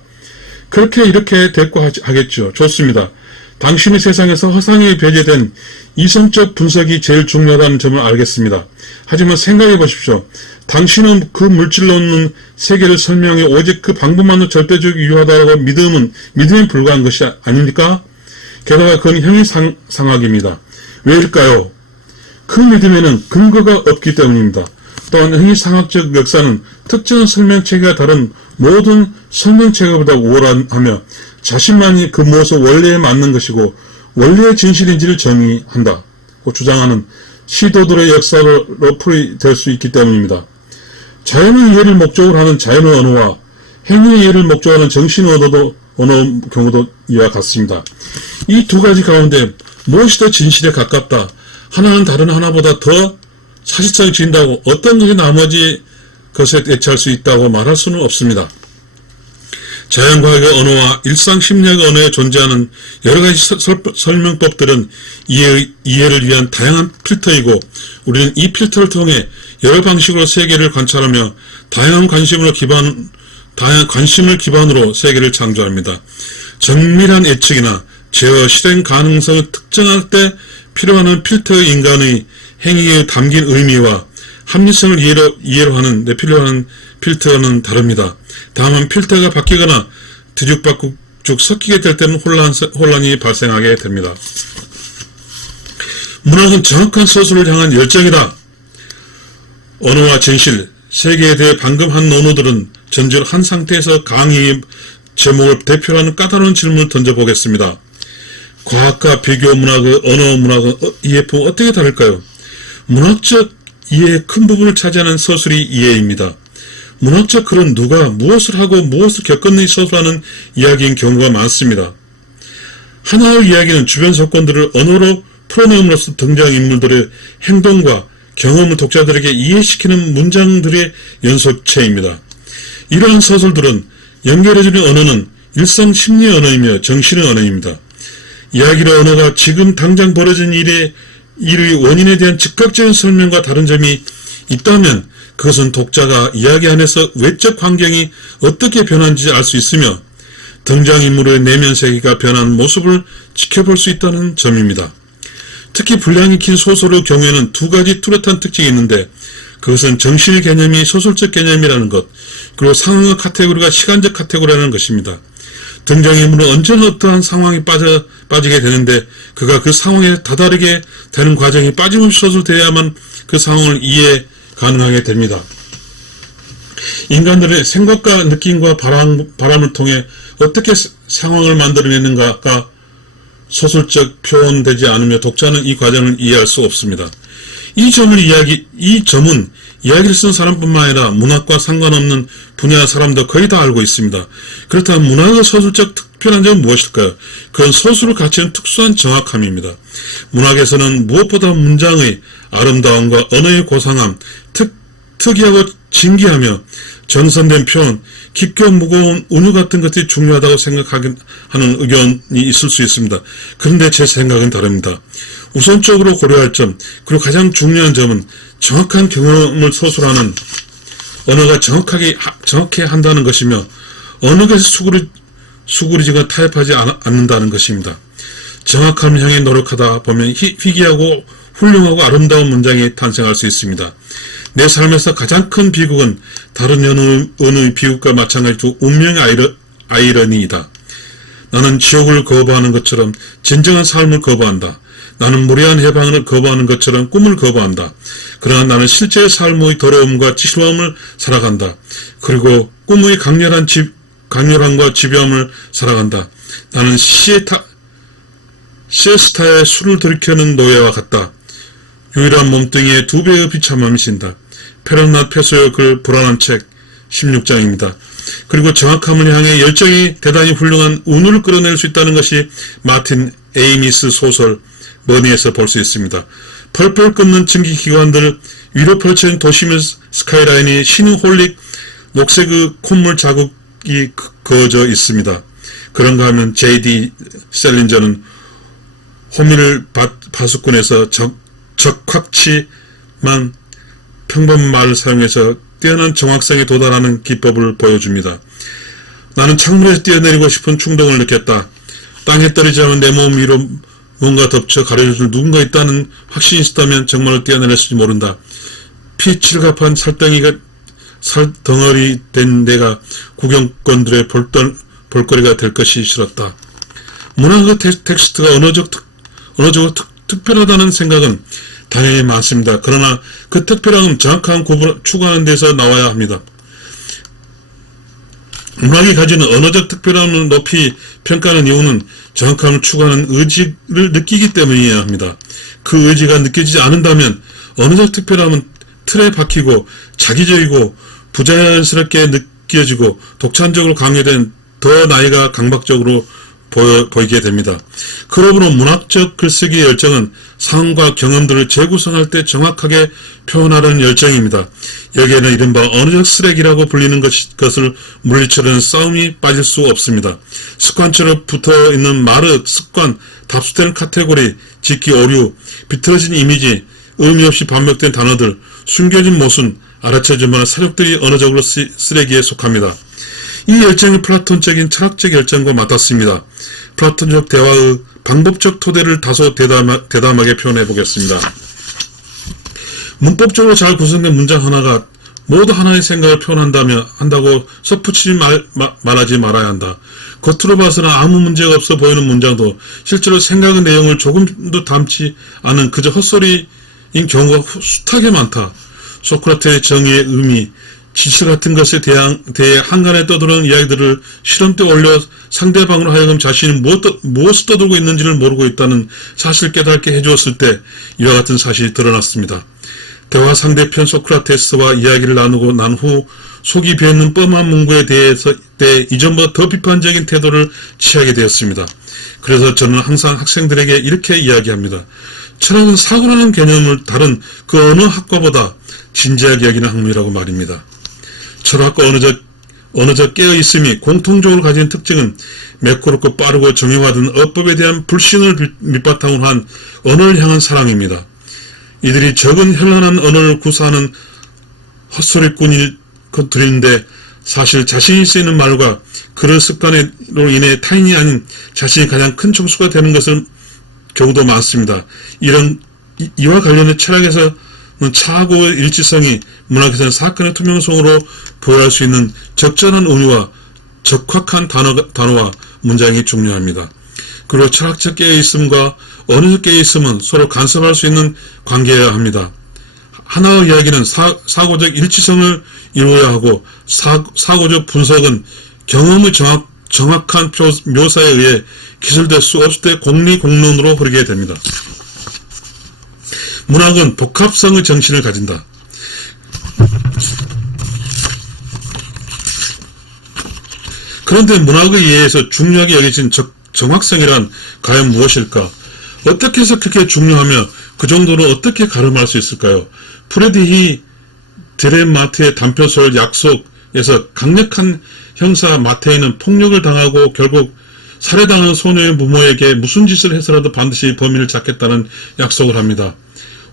이렇게 대꾸하겠죠. 좋습니다. 당신의 세상에서 허상에 배제된 이성적 분석이 제일 중요하다는 점을 알겠습니다. 하지만 생각해 보십시오. 당신은 그 물질론은 세계를 설명해 오직 그 방법만으로 절대적 유효하다고 믿음에 불과한 것이 아닙니까? 게다가 그건 형이상학입니다. 왜일까요? 그 믿음에는 근거가 없기 때문입니다. 또한 형이상학적 역사는 특정한 설명체계가 다른 모든 설명체계보다 우월하며 자신만이 그 무엇을 원래에 맞는 것이고 원래의 진실인지를 정의한다고 주장하는 시도들의 역사로 풀이될 수 있기 때문입니다. 자연의 이해를 목적으로 하는 자연의 언어와 행위의 이해를 목적으로 하는 정신의 언어 경우도 이와 같습니다. 이 두 가지 가운데 무엇이 더 진실에 가깝다, 하나는 다른 하나보다 더 사실성이 진다고 어떤 것이 나머지 것에 대체할 수 있다고 말할 수는 없습니다. 자연과학의 언어와 일상심리학의 언어에 존재하는 여러가지 설명법들은 이해를 위한 다양한 필터이고 우리는 이 필터를 통해 여러 방식으로 세계를 관찰하며 다양한 관심을 기반으로 세계를 창조합니다. 정밀한 예측이나 제어 실행 가능성을 특정할 때 필요한 필터의 인간의 행위에 담긴 의미와 합리성을 이해로 하는 데 필요한 필터는 다릅니다. 다만 필터가 바뀌거나 뒤죽박죽 섞이게 될 때는 혼란이 발생하게 됩니다. 문학은 정확한 서술을 향한 열정이다. 언어와 진실, 세계에 대해 방금 한 논어들은 전제로 한 상태에서 강의의 제목을 대표로 하는 까다로운 질문을 던져보겠습니다. 과학과 비교 문학의 언어 문학의 이해품은 어떻게 다를까요? 문학적 이해의 큰 부분을 차지하는 서술이 이해입니다. 문학적 글은 누가 무엇을 하고 무엇을 겪었는지 서술하는 이야기인 경우가 많습니다. 하나의 이야기는 주변 사건들을 언어로 풀어내음으로써 등장인물들의 행동과 경험을 독자들에게 이해시키는 문장들의 연속체입니다. 이러한 서술들은 연결해주는 언어는 일상 심리의 언어이며 정신의 언어입니다. 이야기의 언어가 지금 당장 벌어진 일의 원인에 대한 즉각적인 설명과 다른 점이 있다면 그것은 독자가 이야기 안에서 외적 환경이 어떻게 변한지 알 수 있으며 등장인물의 내면 세계가 변한 모습을 지켜볼 수 있다는 점입니다. 특히 분량이 긴 소설의 경우에는 두 가지 뚜렷한 특징이 있는데 그것은 정신의 개념이 소설적 개념이라는 것, 그리고 상황의 카테고리가 시간적 카테고리라는 것입니다. 등장인물은 언제나 어떠한 상황에 빠지게 되는데 그가 그 상황에 다다르게 되는 과정이 빠짐없이 소설되어야만 그 상황을 이해 가능하게 됩니다. 인간들의 생각과 느낌과 바람을 통해 어떻게 상황을 만들어내는가가 소설적 표현되지 않으며 독자는 이 과정을 이해할 수 없습니다. 이 점은 이야기를 쓴 사람뿐만 아니라 문학과 상관없는 분야 사람도 거의 다 알고 있습니다. 그렇다면 문학의 소설적 특별한 점은 무엇일까요? 그건 소설을 갖추는 특수한 정확함입니다. 문학에서는 무엇보다 문장의 아름다움과 언어의 고상함, 특이하고 진기하며 정선된 표현, 깊고 무거운 운유 같은 것이 중요하다고 생각하는 의견이 있을 수 있습니다. 그런데 제 생각은 다릅니다. 우선적으로 고려할 점, 그리고 가장 중요한 점은 정확한 경험을 소설하는 언어가 정확해 한다는 것이며 언어에서 수그리지가 타협하지 않는다는 것입니다. 정확함을 향해 노력하다 보면 희귀하고 훌륭하고 아름다운 문장이 탄생할 수 있습니다. 내 삶에서 가장 큰 비극은 다른 언어의 비극과 마찬가지로 운명의 아이러니이다. 나는 지옥을 거부하는 것처럼 진정한 삶을 거부한다. 나는 무례한 해방을 거부하는 것처럼 꿈을 거부한다. 그러나 나는 실제의 삶의 더러움과 지루함을 살아간다. 그리고 꿈의 강렬함과 집요함을 살아간다. 나는 시에스타에 술을 들이켜는 노예와 같다. 유일한 몸뚱이에 2배의 비참함이 진다. 페런낫 페소의 글 불안한 책 16장입니다. 그리고 정확함을 향해 열정이 대단히 훌륭한 운을 끌어낼 수 있다는 것이 마틴 에이미스 소설 머니에서 볼 수 있습니다. 펄펄 끓는 증기기관들, 위로 펼쳐진 도심의 스카이라인이 신홀릭 녹색의 콧물 자국이 그어져 있습니다. 그런가 하면 J.D. 셀린저는 호밀 바수꾼에서 적확치만 평범한 말을 사용해서 뛰어난 정확성에 도달하는 기법을 보여줍니다. 나는 창문에서 뛰어내리고 싶은 충동을 느꼈다. 땅에 떨어지지 않은 내 몸 위로 뭔가 덮쳐 가려줄 누군가 있다는 확신이 있었다면 정말로 뛰어내렸을지 모른다. 피칠갑한 살덩어리 된 내가 구경꾼들의 볼거리가 될 것이 싫었다. 문학의 텍스트가 언어적으로 특별하다는 생각은 당연히 많습니다. 그러나 그 특별함은 정확한 구분을 추구하는 데서 나와야 합니다. 문학이 가지는 언어적 특별함을 높이 평가하는 이유는 정확함을 추구하는 의지를 느끼기 때문이어야 합니다. 그 의지가 느껴지지 않는다면 언어적 특별함은 틀에 박히고 자기적이고 부자연스럽게 느껴지고 독창적으로 강요된 더 나이가 강박적으로 보이게 됩니다. 그러므로 문학적 글쓰기의 열정은 상황과 경험들을 재구성할 때 정확하게 표현하려는 열정입니다. 여기에는 이른바 언어적 쓰레기라고 불리는 것을 물리치려는 싸움이 빠질 수 없습니다. 습관처럼 붙어있는 말의 습관, 답습되는 카테고리, 짓기 오류, 비틀어진 이미지, 의미 없이 반복된 단어들, 숨겨진 모순, 알아채지 못한 사족들이 언어적으로 쓰레기에 속합니다. 이 열정이 플라톤적인 철학적 열정과 맞닿습니다. 플라톤적 대화의 방법적 토대를 다소 대담하게 표현해 보겠습니다. 문법적으로 잘 구성된 문장 하나가 모두 하나의 생각을 한다고 덧붙이지 말하지 말아야 한다. 겉으로 봐서는 아무 문제가 없어 보이는 문장도 실제로 생각의 내용을 조금도 담지 않은 그저 헛소리인 경우가 숱하게 많다. 소크라테의 정의의 의미, 지식 같은 것에 대해 한간에 떠드는 이야기들을 시험대 올려 상대방으로 하여금 자신이 무엇을 떠들고 있는지를 모르고 있다는 사실을 깨닫게 해주었을 때 이와 같은 사실이 드러났습니다. 대화 상대편 소크라테스와 이야기를 나누고 난 후 속이 비었는 뻔한 문구에 대해서 이전보다 더 비판적인 태도를 취하게 되었습니다. 그래서 저는 항상 학생들에게 이렇게 이야기합니다. 철학은 사고라는 개념을 다른 그 어느 학과보다 진지하게 여기는 학문이라고 말입니다. 철학과 언어적 깨어있음이 공통적으로 가진 특징은 매끄럽고 빠르고 정형화된 어법에 대한 불신을 밑바탕으로 한 언어를 향한 사랑입니다. 이들이 적은 현란한 언어를 구사하는 헛소리꾼들인데 사실 자신이 쓰이는 말과 그런 습관으로 인해 타인이 아닌 자신이 가장 큰 총수가 되는 것은 경우도 많습니다. 이와 관련해 철학에서 차하고의 일치성이 문학에서는 사건의 투명성으로 보호할 수 있는 적절한 은유와 적확한 단어와 문장이 중요합니다. 그리고 철학적 깨어있음과 언어적 깨어있음은 서로 간섭할 수 있는 관계여야 합니다. 하나의 이야기는 사고적 일치성을 이루어야 하고 사고적 분석은 경험의 정확한 묘사에 의해 기술될 수 없을 때 공리공론으로 흐르게 됩니다. 문학은 복합성의 정신을 가진다. 그런데 문학에 의해서 중요하게 여겨진 정확성이란 과연 무엇일까? 어떻게 해서 그렇게 중요하며 그 정도로 어떻게 가름할 수 있을까요? 프레디히 드레마트의 단편소설 약속에서 강력한 형사 마테이는 폭력을 당하고 결국 살해당한 소녀의 부모에게 무슨 짓을 해서라도 반드시 범인을 잡겠다는 약속을 합니다.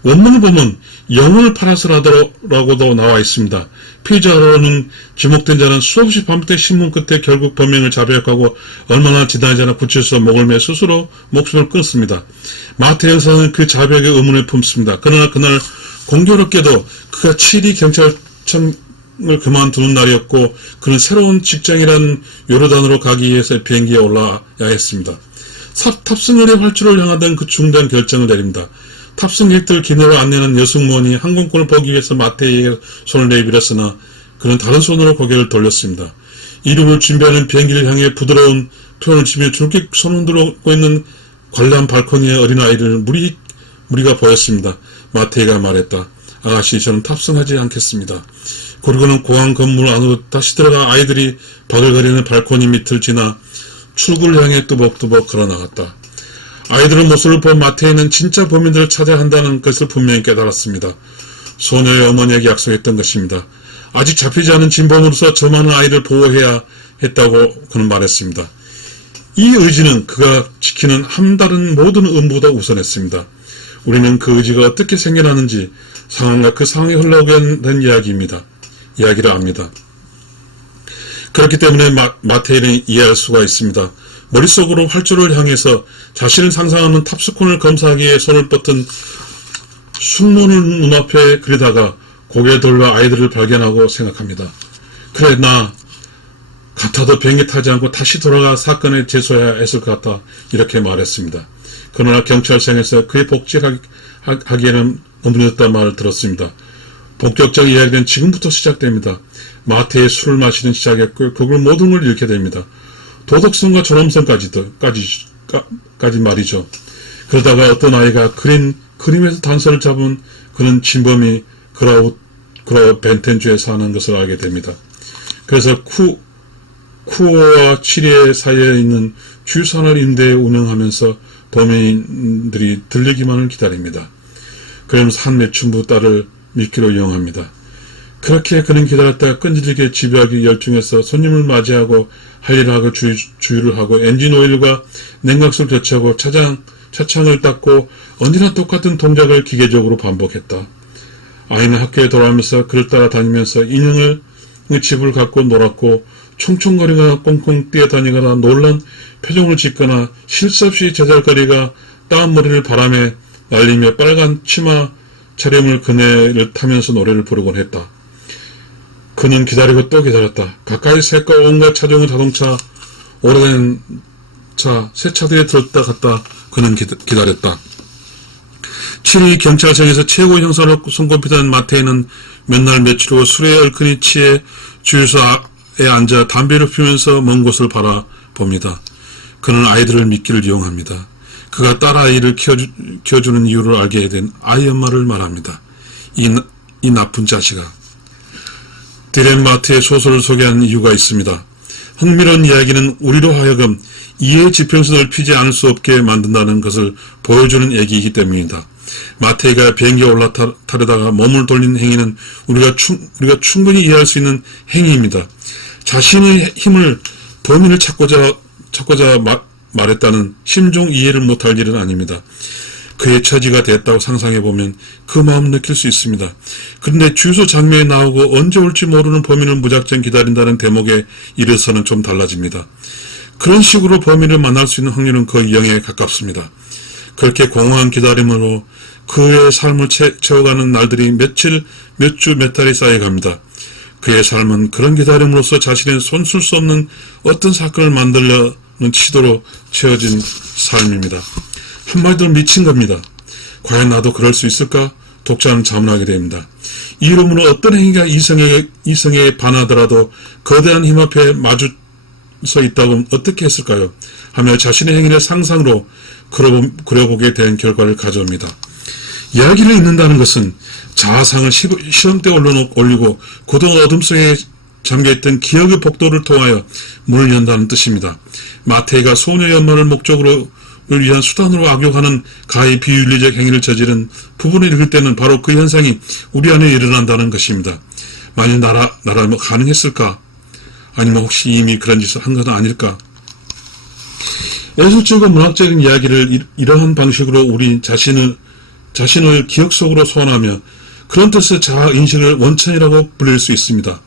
원문을 보면 영혼을 팔아서라고도 나와 있습니다. 피의자로는 지목된 자는 수없이 반복된 신문 끝에 결국 범인을 자백하고 얼마나 지나지 않아 구치소에서 목을 매 스스로 목숨을 끊습니다. 마태 형사는 그 자백의 의문을 품습니다. 그러나 그날 공교롭게도 그가 7위 경찰청을 그만두는 날이었고 그는 새로운 직장이라는 요르단으로 가기 위해서 비행기에 올라야 했습니다. 탑승열의 활주로를 향하던 그 중대한 결정을 내립니다. 탑승 일들 기내로 안내는 여승무원이 항공권을 보기 위해서 마테이에게 손을 내밀었으나 그는 다른 손으로 고개를 돌렸습니다. 이륙을 준비하는 비행기를 향해 부드러운 표현을 치며 줄기 손을 들고 있는 관람 발코니의 어린아이를 무리가 보였습니다. 마테이가 말했다. 아가씨, 저는 탑승하지 않겠습니다. 그리고는 공항 건물 안으로 다시 들어가 아이들이 바글거리는 발코니 밑을 지나 출구를 향해 뚜벅뚜벅 걸어나갔다. 아이들의 모습을 본 마테이는 진짜 범인들을 찾아야 한다는 것을 분명히 깨달았습니다. 소녀의 어머니에게 약속했던 것입니다. 아직 잡히지 않은 진범으로서 저 많은 아이를 보호해야 했다고 그는 말했습니다. 이 의지는 그가 지키는 함다른 모든 의무보다 우선했습니다. 우리는 그 의지가 어떻게 생겨나는지 상황과 그 상황이 흘러오게 된 이야기를 압니다. 그렇기 때문에 마테이는 이해할 수가 있습니다. 머릿속으로 활주로를 향해서 자신을 상상하는 탑스콘을 검사하기 위해 손을 뻗은 숙모를 눈앞에 그리다가 고개 돌려 아이들을 발견하고 생각합니다. 그래, 나 같아도 비행기 타지 않고 다시 돌아가 사건에 제소해야 했을 것 같다. 이렇게 말했습니다. 그러나 경찰청에서 그의 복직하기에는 너무 늦었다는 말을 들었습니다. 본격적 이야기는 지금부터 시작됩니다. 마테의 술을 마시는 시작했고 그걸 모든 걸 잃게 됩니다. 도덕성과 존엄성까지 말이죠. 그러다가 어떤 아이가 그림에서 단서를 잡은 그는 진범이 그라우 벤텐주에 사는 것을 알게 됩니다. 그래서 쿠오와 치리에 사이에 있는 주유소를 임대에 운영하면서 도민들이 들리기만을 기다립니다. 그러면서 한 매춘부 딸을 미끼로 이용합니다. 그렇게 그는 기다렸다가 끈질기게 집요하게 열중해서 손님을 맞이하고 할 일을 하고 주유를 하고 엔진 오일과 냉각수를 교체하고 차창을 닦고 언제나 똑같은 동작을 기계적으로 반복했다. 아이는 학교에 돌아오면서 그를 따라다니면서 인형의 집을 갖고 놀았고 총총거리거나 꽁꽁 뛰어다니거나 놀란 표정을 짓거나 쉴 새 없이 제잘거리가 따은 머리를 바람에 날리며 빨간 치마 차림을 그네를 타면서 노래를 부르곤 했다. 그는 기다리고 또 기다렸다. 가까이 색과 온갖 차종의 자동차, 오래된 차, 새 차들이 들었다 갔다 그는 기다렸다. 7위 경찰청에서 최고 형사로 손꼽히던 마테이는 몇 날 며칠 후 술에 얼큰이 취해 주유소에 앉아 담배를 피우면서 먼 곳을 바라봅니다. 그는 아이들을 미끼를 이용합니다. 그가 딸아이를 키워주는 이유를 알게 된 아이 엄마를 말합니다. 이 나쁜 자식아. 디렌 마트의 소설을 소개한 이유가 있습니다. 흥미로운 이야기는 우리로 하여금 이해의 지평선을 피지 않을 수 없게 만든다는 것을 보여주는 얘기이기 때문입니다. 마테이가 비행기에 올라타려다가 몸을 돌리는 행위는 우리가 충분히 이해할 수 있는 행위입니다. 자신의 힘을 범인을 찾고자 말했다는 심중 이해를 못할 일은 아닙니다. 그의 처지가 됐다고 상상해보면 그 마음 느낄 수 있습니다. 그런데 주유소 장면에 나오고 언제 올지 모르는 범인을 무작정 기다린다는 대목에 이르서는 좀 달라집니다. 그런 식으로 범인을 만날 수 있는 확률은 거의 0에 가깝습니다. 그렇게 공허한 기다림으로 그의 삶을 채워가는 날들이 며칠, 몇 주, 몇 달이 쌓여갑니다. 그의 삶은 그런 기다림으로써 자신의 손쓸 수 없는 어떤 사건을 만들려는 시도로 채워진 삶입니다. 한마디로 미친 겁니다. 과연 나도 그럴 수 있을까? 독자는 자문하게 됩니다. 이름으로 어떤 행위가 이성에 반하더라도 거대한 힘 앞에 마주서 있다고 어떻게 했을까요? 하며 자신의 행위를 상상으로 그려보게 된 결과를 가져옵니다. 이야기를 읽는다는 것은 자아상을 시험대에 올리고 고동 어둠 속에 잠겨있던 기억의 복도를 통하여 문을 연다는 뜻입니다. 마태가 소녀 연말을 목적으로 위한 수단으로 악용하는 가히 비윤리적 행위를 저지른 부분을 읽을 때는 바로 그 현상이 우리 안에 일어난다는 것입니다. 만일 나라면 가능했을까? 아니면 혹시 이미 그런 짓을 한 건 아닐까? 예술적이고 문학적인 이야기를 이러한 방식으로 우리 자신을 기억 속으로 소환하며 그런 뜻의 자아인식을 원천이라고 불릴 수 있습니다.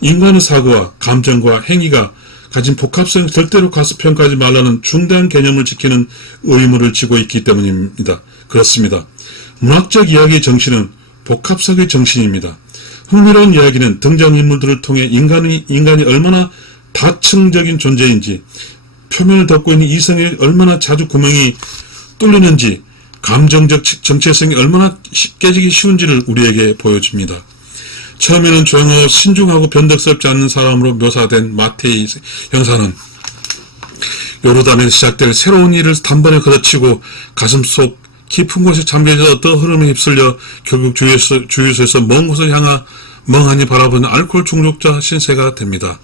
인간의 사고와 감정과 행위가 가진 복합성 절대로 과소평가하지 말라는 중대한 개념을 지키는 의무를 지고 있기 때문입니다. 그렇습니다. 문학적 이야기의 정신은 복합성의 정신입니다. 흥미로운 이야기는 등장인물들을 통해 인간이 얼마나 다층적인 존재인지, 표면을 덮고 있는 이성에 얼마나 자주 구멍이 뚫리는지, 감정적 정체성이 얼마나 깨지기 쉬운지를 우리에게 보여줍니다. 처음에는 조용하고 신중하고 변덕스럽지 않는 사람으로 묘사된 마태의 형사는 요르단에서 시작될 새로운 일을 단번에 걷어치고 가슴속 깊은 곳에 잠겨져 어떤 흐름에 휩쓸려 결국 주유소에서 먼 곳을 향하 멍하니 바라보는 알코올 중독자 신세가 됩니다.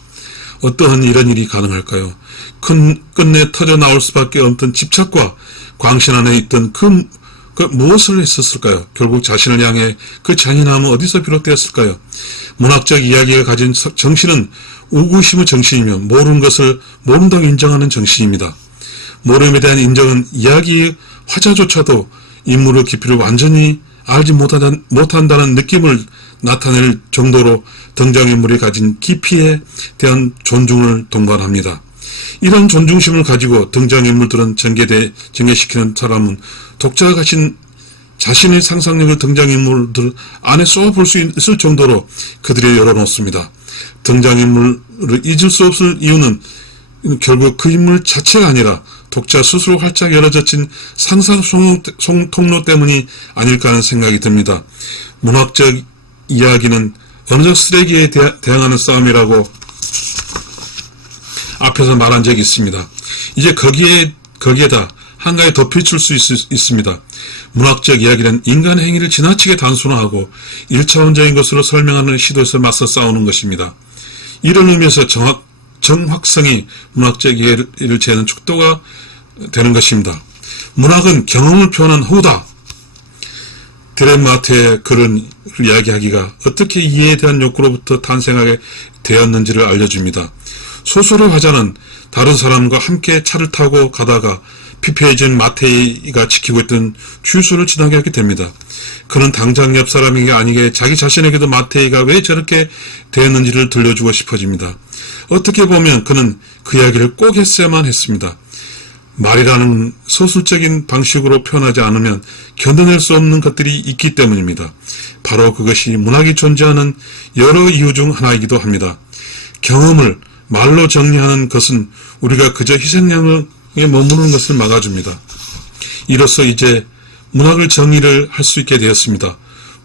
어떠한 이런 일이 가능할까요? 끝내 터져 나올 수밖에 없던 집착과 광신 안에 있던 그 무엇을 했었을까요? 결국 자신을 향해 그 잔인함은 어디서 비롯되었을까요? 문학적 이야기가 가진 정신은 우구심의 정신이며 모르는 것을 모른다고 인정하는 정신입니다. 모름에 대한 인정은 이야기의 화자조차도 인물의 깊이를 완전히 알지 못한다는 느낌을 나타낼 정도로 등장인물이 가진 깊이에 대한 존중을 동반합니다. 이런 존중심을 가지고 등장인물들은 전개시키는 사람은 독자가 가진 자신의 상상력을 등장인물들 안에 쏘아볼 수 있을 정도로 그들이 열어놓습니다. 등장인물을 잊을 수 없을 이유는 결국 그 인물 자체가 아니라 독자 스스로 활짝 열어젖힌 상상 통로 때문이 아닐까 하는 생각이 듭니다. 문학적 이야기는 언어적 쓰레기에 대항하는 싸움이라고 앞에서 말한 적이 있습니다. 이제 거기에다 한 가지 덧붙일 수 있습니다. 문학적 이야기는 인간의 행위를 지나치게 단순화하고 1차원적인 것으로 설명하는 시도에서 맞서 싸우는 것입니다. 이런 의미에서 정확성이 문학적 이야기를 재는 축도가 되는 것입니다. 문학은 경험을 표현한 호다. 드레마트의 그런 이야기하기가 어떻게 이해에 대한 욕구로부터 탄생하게 되었는지를 알려줍니다. 소설의 화자는 다른 사람과 함께 차를 타고 가다가 피폐해진 마테이가 지키고 있던 주유소를 지나게 하게 됩니다. 그는 당장 옆 사람에게 아니게 자기 자신에게도 마테이가 왜 저렇게 되었는지를 들려주고 싶어집니다. 어떻게 보면 그는 그 이야기를 꼭 했어야만 했습니다. 말이라는 서술적인 방식으로 표현하지 않으면 견뎌낼 수 없는 것들이 있기 때문입니다. 바로 그것이 문학이 존재하는 여러 이유 중 하나이기도 합니다. 경험을 말로 정리하는 것은 우리가 그저 희생양에 머무르는 것을 막아줍니다. 이로써 이제 문학을 정의를 할 수 있게 되었습니다.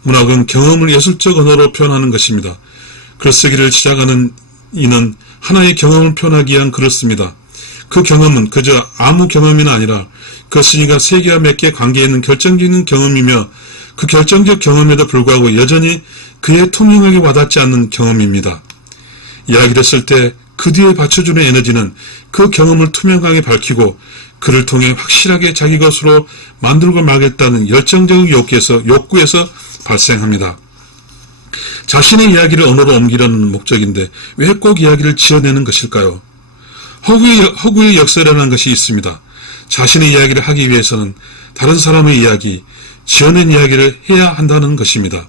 문학은 경험을 예술적 언어로 표현하는 것입니다. 글쓰기를 시작하는 이는 하나의 경험을 표현하기 위한 글을 씁니다. 그 경험은 그저 아무 경험이 아니라 그 쓰니가 세계와 맺게 관계에 있는 결정적인 경험이며 그 결정적 경험에도 불구하고 여전히 그의 투명하게 와닿지 않는 경험입니다. 이야기를 쓸 때 그 뒤에 받쳐주는 에너지는 그 경험을 투명하게 밝히고 그를 통해 확실하게 자기 것으로 만들고 말겠다는 열정적인 욕구에서 발생합니다. 자신의 이야기를 언어로 옮기려는 목적인데 왜 꼭 이야기를 지어내는 것일까요? 허구의 역사라는 것이 있습니다. 자신의 이야기를 하기 위해서는 다른 사람의 이야기, 지어낸 이야기를 해야 한다는 것입니다.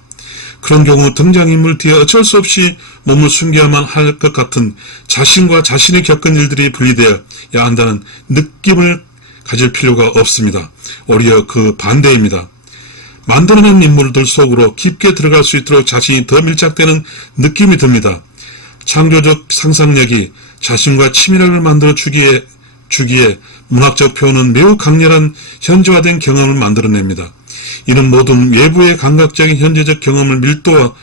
그런 경우 등장인물 뒤에 어쩔 수 없이 몸을 숨겨야만 할 것 같은 자신과 자신이 겪은 일들이 분리되어야 한다는 느낌을 가질 필요가 없습니다. 오히려 그 반대입니다. 만들어낸 인물들 속으로 깊게 들어갈 수 있도록 자신이 더 밀착되는 느낌이 듭니다. 창조적 상상력이 자신과 친밀함을 만들어 주기에 문학적 표현은 매우 강렬한 현지화된 경험을 만들어냅니다. 이는 모든 외부의 감각적인 현재적 경험을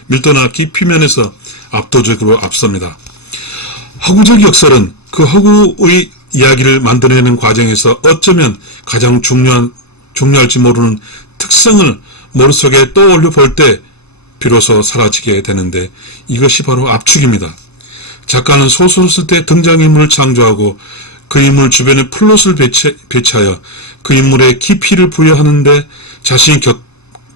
밀도나 깊이 면에서 압도적으로 앞섭니다. 허구적 역설은 그 허구의 이야기를 만들어내는 과정에서 어쩌면 가장 중요할지 모르는 특성을 머릿속에 떠올려 볼 때 비로소 사라지게 되는데, 이것이 바로 압축입니다. 작가는 소설을 쓸 때 등장인물을 창조하고 그 인물 주변에 플롯을 배치하여 그 인물에 깊이를 부여하는데 자신이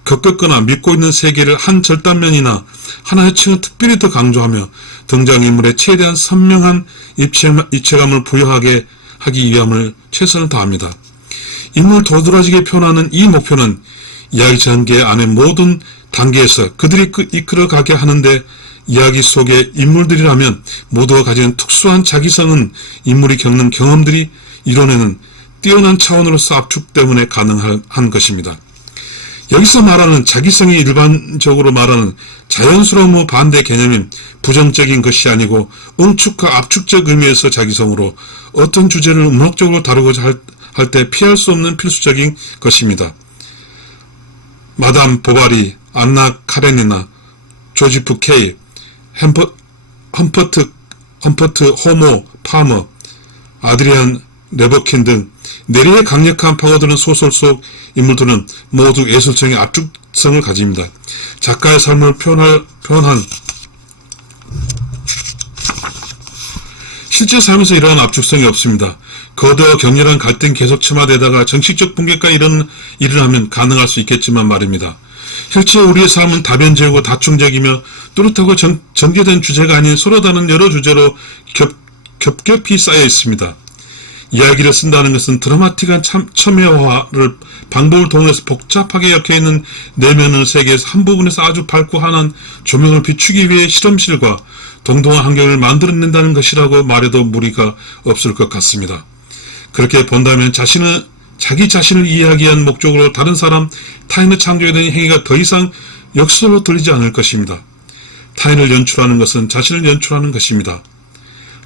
겪었거나 믿고 있는 세계를 한 절단면이나 하나의 층을 특별히 더 강조하며 등장인물에 최대한 선명한 입체감을 부여하게 하기 위함을 최선을 다합니다. 인물 도드라지게 표현하는 이 목표는 이야기 전개 안의 모든 단계에서 그들이 이끌어가게 하는데, 이야기 속의 인물들이라면 모두가 가지는 특수한 자기성은 인물이 겪는 경험들이 이뤄내는 뛰어난 차원으로서 압축 때문에 가능한 것입니다. 여기서 말하는 자기성이 일반적으로 말하는 자연스러움의 반대 개념인 부정적인 것이 아니고 응축과 압축적 의미에서 자기성으로 어떤 주제를 문학적으로 다루고자 할 때 피할 수 없는 필수적인 것입니다. 마담 보바리, 안나 카레니나, 조지프 케이, 험퍼트 호모 파머, 아드리안 레버킨 등 내리의 강력한 파고드는 소설 속 인물들은 모두 예술성의 압축성을 가집니다. 작가의 삶을 표현한 실제 삶에서 이러한 압축성이 없습니다. 거대와 격렬한 갈등이 계속 첨화되다가 정식적 붕괴가 일어나면 가능할 수 있겠지만 말입니다. 실제 우리의 삶은 다변적이고 다층적이며 뚜렷하고 전개된 주제가 아닌 서로 다른 여러 주제로 겹겹이 쌓여 있습니다. 이야기를 쓴다는 것은 드라마틱한 첨예화를 방법을 동원해서 복잡하게 엮여있는 내면의 세계에서 한 부분에서 아주 밝고 환한 조명을 비추기 위해 실험실과 동등한 환경을 만들어낸다는 것이라고 말해도 무리가 없을 것 같습니다. 그렇게 본다면 자기 자신을 이해하기 위한 목적으로 다른 사람, 타인의 창조에 대한 행위가 더 이상 역설로 들리지 않을 것입니다. 타인을 연출하는 것은 자신을 연출하는 것입니다.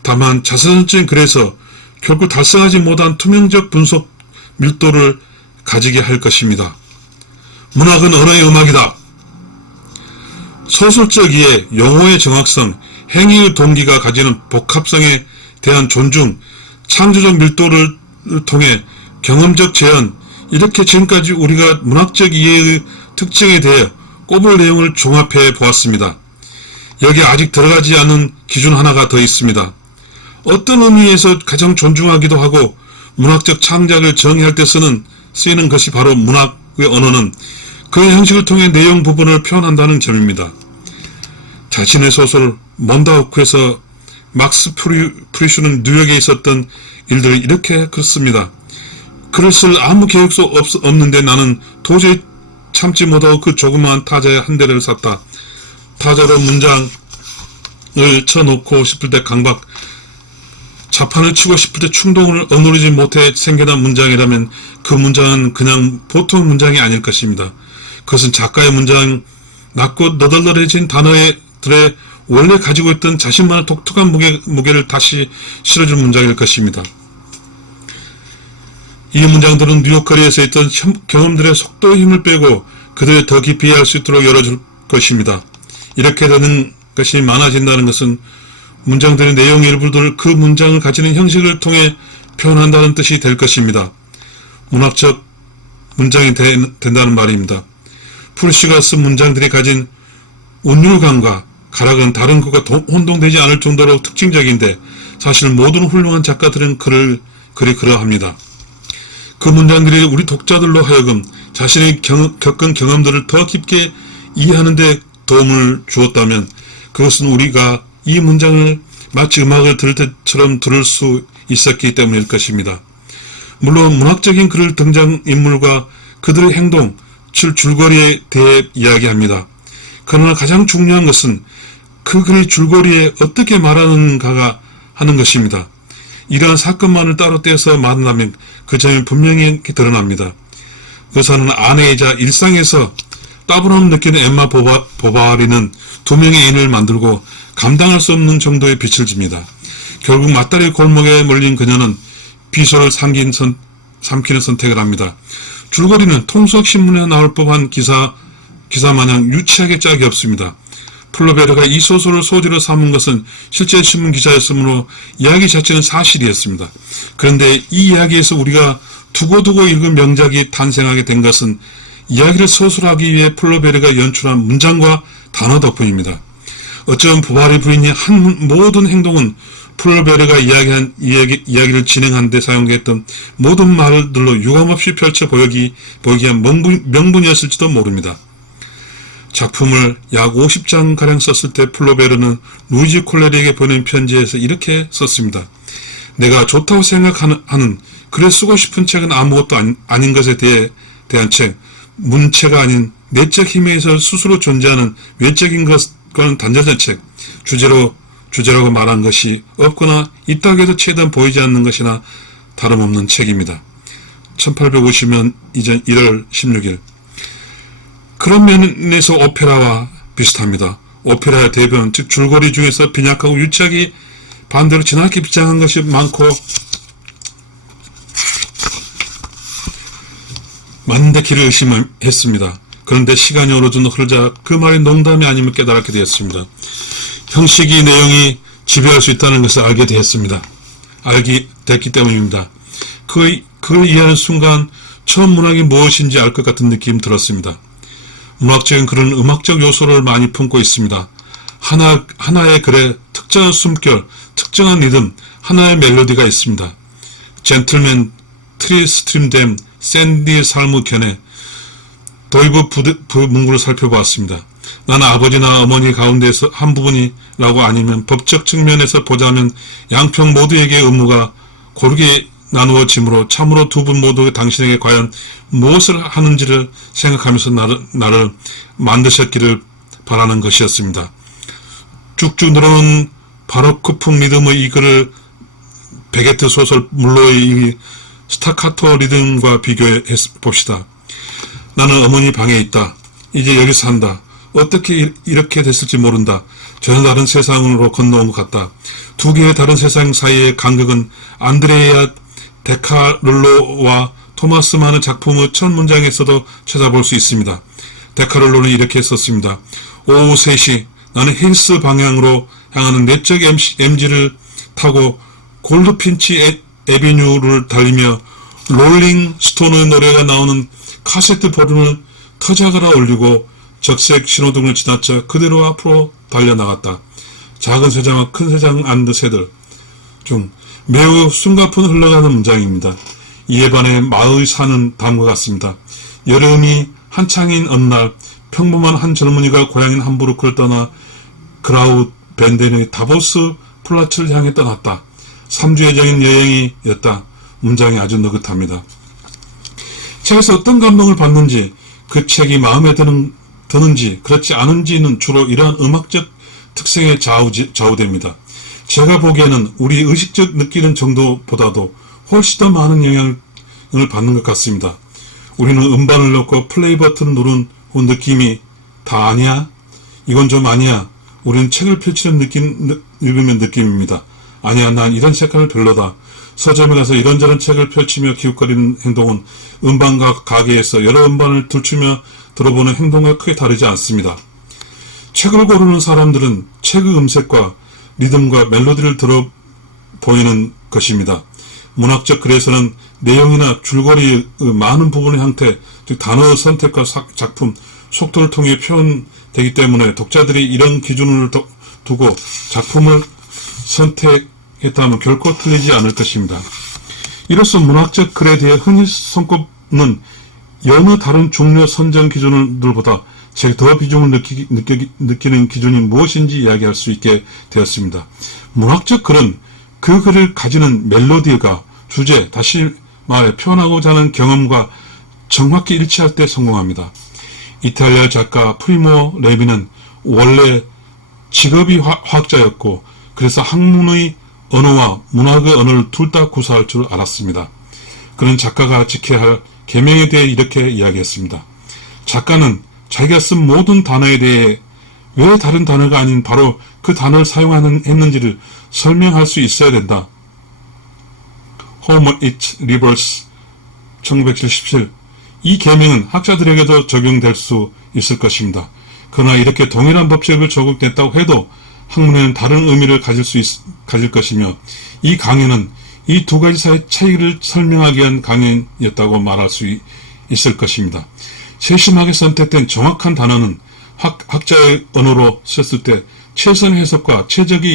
다만 자선적인 글에서 결국 달성하지 못한 투명적 분석 밀도를 가지게 할 것입니다. 문학은 언어의 음악이다. 소설적 이해, 용어의 정확성, 행위의 동기가 가지는 복합성에 대한 존중, 창조적 밀도를 통해 경험적 재현, 이렇게 지금까지 우리가 문학적 이해의 특징에 대해 꼽을 내용을 종합해 보았습니다. 여기에 아직 들어가지 않은 기준 하나가 더 있습니다. 어떤 의미에서 가장 존중하기도 하고 문학적 창작을 정의할 때 쓰이는 것이 바로 문학의 언어는 그 형식을 통해 내용 부분을 표현한다는 점입니다. 자신의 소설 몬다우크에서 막스 프리슈는 뉴욕에 있었던 일들을 이렇게 글씁니다. 글을 쓸 아무 계획도 없는데 나는 도저히 참지 못하고 그 조그마한 타자에 한 대를 샀다. 타자로 문장을 쳐놓고 싶을 때 자판을 치고 싶을 때 충동을 억누르지 못해 생겨난 문장이라면 그 문장은 그냥 보통 문장이 아닐 것입니다. 그것은 작가의 문장, 낮고 너덜너덜해진 단어들의 원래 가지고 있던 자신만의 독특한 무게를 다시 실어준 문장일 것입니다. 이 문장들은 뉴욕 거리에서 있던 경험들의 속도의 힘을 빼고 그들을 더 깊이 이해할 수 있도록 열어줄 것입니다. 이렇게 되는 것이 많아진다는 것은 문장들의 내용 일부를 그 문장을 가지는 형식을 통해 표현한다는 뜻이 될 것입니다. 문학적 문장이 된다는 말입니다. 프루시가 쓴 문장들이 가진 운율감과 가락은 다른 것과 혼동되지 않을 정도로 특징적인데 사실 모든 훌륭한 작가들은 글이 그러합니다. 그 문장들이 우리 독자들로 하여금 자신이 겪은 경험들을 더 깊게 이해하는 데 도움을 주었다면 그것은 우리가 이 문장을 마치 음악을 들을 때처럼 들을 수 있었기 때문일 것입니다. 물론 문학적인 글을 등장인물과 그들의 행동, 줄거리에 대해 이야기합니다. 그러나 가장 중요한 것은 그 글의 줄거리에 어떻게 말하는가가 하는 것입니다. 이러한 사건만을 따로 떼서 말한다면 그 점이 분명히 드러납니다. 그 사는 아내이자 일상에서 따분함을 느끼는 엠마 보바리는 두 명의 애인을 만들고 감당할 수 없는 정도의 빚을 집니다. 결국 맞다리 골목에 몰린 그녀는 비소를 삼키는 선택을 합니다. 줄거리는 통속신문에 나올 법한 기사 마냥 유치하게 짝이 없습니다. 플로베르가 이 소설을 소재로 삼은 것은 실제 신문 기자였으므로 이야기 자체는 사실이었습니다. 그런데 이 이야기에서 우리가 두고두고 읽은 명작이 탄생하게 된 것은 이야기를 서술하기 위해 플로베르가 연출한 문장과 단어 덕분입니다. 어쩌면 보바리 부인이 한 모든 행동은 플로베르가 이야기를 진행하는 데 사용했던 모든 말들로 유감없이 펼쳐 보이기 위한 명분이었을지도 모릅니다. 작품을 약 50장가량 썼을 때 플로베르는 루이지 콜레리에게 보낸 편지에서 이렇게 썼습니다. 내가 좋다고 생각하는 글에 쓰고 싶은 책은 아무것도 아닌 것에 대한 책, 문체가 아닌 내적 힘에 의해서 스스로 존재하는 외적인 것과는 단절된 책, 주제라고 말한 것이 없거나 있다고 해도 최대한 보이지 않는 것이나 다름없는 책입니다. 1850년 이전 1월 16일. 그런 면에서 오페라와 비슷합니다. 오페라의 대변, 즉 줄거리 중에서 빈약하고 유치하기 반대로 지나치게 비장한 것이 많고 많은데 길을 의심했습니다. 그런데 시간이 어느 정도 흐르자 그 말이 농담이 아님을 깨달게 되었습니다. 형식이 내용이 지배할 수 있다는 것을 알게 됐기 때문입니다. 그걸 이해하는 순간 처음 문학이 무엇인지 알 것 같은 느낌이 들었습니다. 문학적인 글은 음악적 요소를 많이 품고 있습니다. 하나의 글에 특정한 숨결, 특정한 리듬, 하나의 멜로디가 있습니다. 젠틀맨 트리스트림댐 샌디 삶의 견해 도이브 문구를 살펴보았습니다. 나는 아버지나 어머니 가운데서 한 부분이라고 아니면 법적 측면에서 보자면 양평 모두에게 의무가 고르게 나누어지므로 참으로 두 분 모두 당신에게 과연 무엇을 하는지를 생각하면서 나를 만드셨기를 바라는 것이었습니다. 쭉쭉 늘어놓은 바로크풍 리듬의 이 글을 베게트 소설 물로의 이 스타카토 리듬과 비교해 봅시다. 나는 어머니 방에 있다. 이제 여기 산다. 어떻게 이렇게 됐을지 모른다. 전혀 다른 세상으로 건너온 것 같다. 두 개의 다른 세상 사이의 간격은 안드레아 데카를로와 토마스 만의 작품의 첫 문장에서도 찾아볼 수 있습니다. 데카를로는 이렇게 썼습니다. 오후 3시 나는 힐스 방향으로 향하는 내적 MG를 타고 골드핀치 에비뉴를 달리며 롤링 스톤의 노래가 나오는 카세트 볼륨을 터져가라 올리고 적색 신호등을 지나쳐 그대로 앞으로 달려나갔다. 작은 새장과 큰 새장 안드 새들 중 매우 숨가쁜 흘러가는 문장입니다. 이에 반해 마의 산은 다음과 같습니다. 여름이 한창인 어느 날 평범한 한 젊은이가 고향인 함부르크를 떠나 그라우 벤덴의 다보스 플라츠를 향해 떠났다. 3주의 정인 여행이었다. 문장이 아주 느긋합니다. 책에서 어떤 감동을 받는지, 그 책이 마음에 드는지 그렇지 않은지는 주로 이러한 음악적 특성에 좌우됩니다. 제가 보기에는 우리 의식적 느끼는 정도보다도 훨씬 더 많은 영향을 받는 것 같습니다. 우리는 음반을 넣고 플레이 버튼 누른 그 느낌이 다 아니야? 이건 좀 아니야. 우리는 책을 펼치는 읽으면 느낌입니다. 아니야, 난 이런 색깔은 별로다. 서점에 가서 이런저런 책을 펼치며 기웃거리는 행동은 음반가 가게에서 여러 음반을 들추며 들어보는 행동과 크게 다르지 않습니다. 책을 고르는 사람들은 책의 음색과 리듬과 멜로디를 들어 보이는 것입니다. 문학적 글에서는 내용이나 줄거리의 많은 부분의 형태, 즉 단어의 선택과 작품, 속도를 통해 표현되기 때문에 독자들이 이런 기준을 두고 작품을 선택했다면 결코 틀리지 않을 것입니다. 이로써 문학적 글에 대해 흔히 손꼽는 여느 다른 종류 선정 기준들보다 더 비중을 느끼는 기준이 무엇인지 이야기할 수 있게 되었습니다. 문학적 글은 그 글을 가지는 멜로디가 주제, 다시 말해 표현하고자 하는 경험과 정확히 일치할 때 성공합니다. 이탈리아 작가 프리모 레비는 원래 직업이 화학자였고 그래서 학문의 언어와 문학의 언어를 둘 다 구사할 줄 알았습니다. 그는 작가가 지켜야 할 계명에 대해 이렇게 이야기했습니다. 작가는 자기가 쓴 모든 단어에 대해 왜 다른 단어가 아닌 바로 그 단어를 사용했는지를 설명할 수 있어야 된다. Homer It Reverse 1977. 이 계명은 학자들에게도 적용될 수 있을 것입니다. 그러나 이렇게 동일한 법칙을 적용됐다고 해도 학문에는 다른 의미를 가질 것이며 이 강연은 이 두 가지 사이의 차이를 설명하기 위한 강연이었다고 말할 수 있을 것입니다. 세심하게 선택된 정확한 단어는 학자의 언어로 썼을 때 최선의 해석과 최적의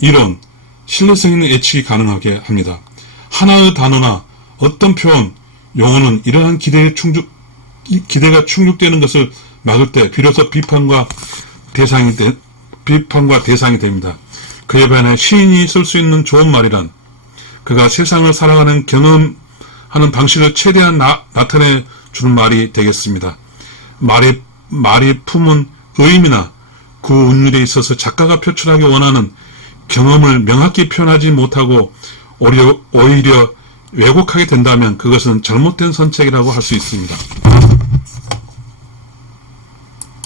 이론, 신뢰성 있는 예측이 가능하게 합니다. 하나의 단어나 어떤 표현, 용어는 이러한 기대가 충족되는 것을 막을 때 비로소 비판과 대상이 됩니다. 그에 반해 시인이 쓸 수 있는 좋은 말이란 그가 세상을 살아가는 경험하는 방식을 최대한 나타내 주는 말이 되겠습니다. 말이 품은 의미나 그 운율에 있어서 작가가 표출하기 원하는 경험을 명확히 표현하지 못하고 오히려 왜곡하게 된다면 그것은 잘못된 선택이라고 할 수 있습니다.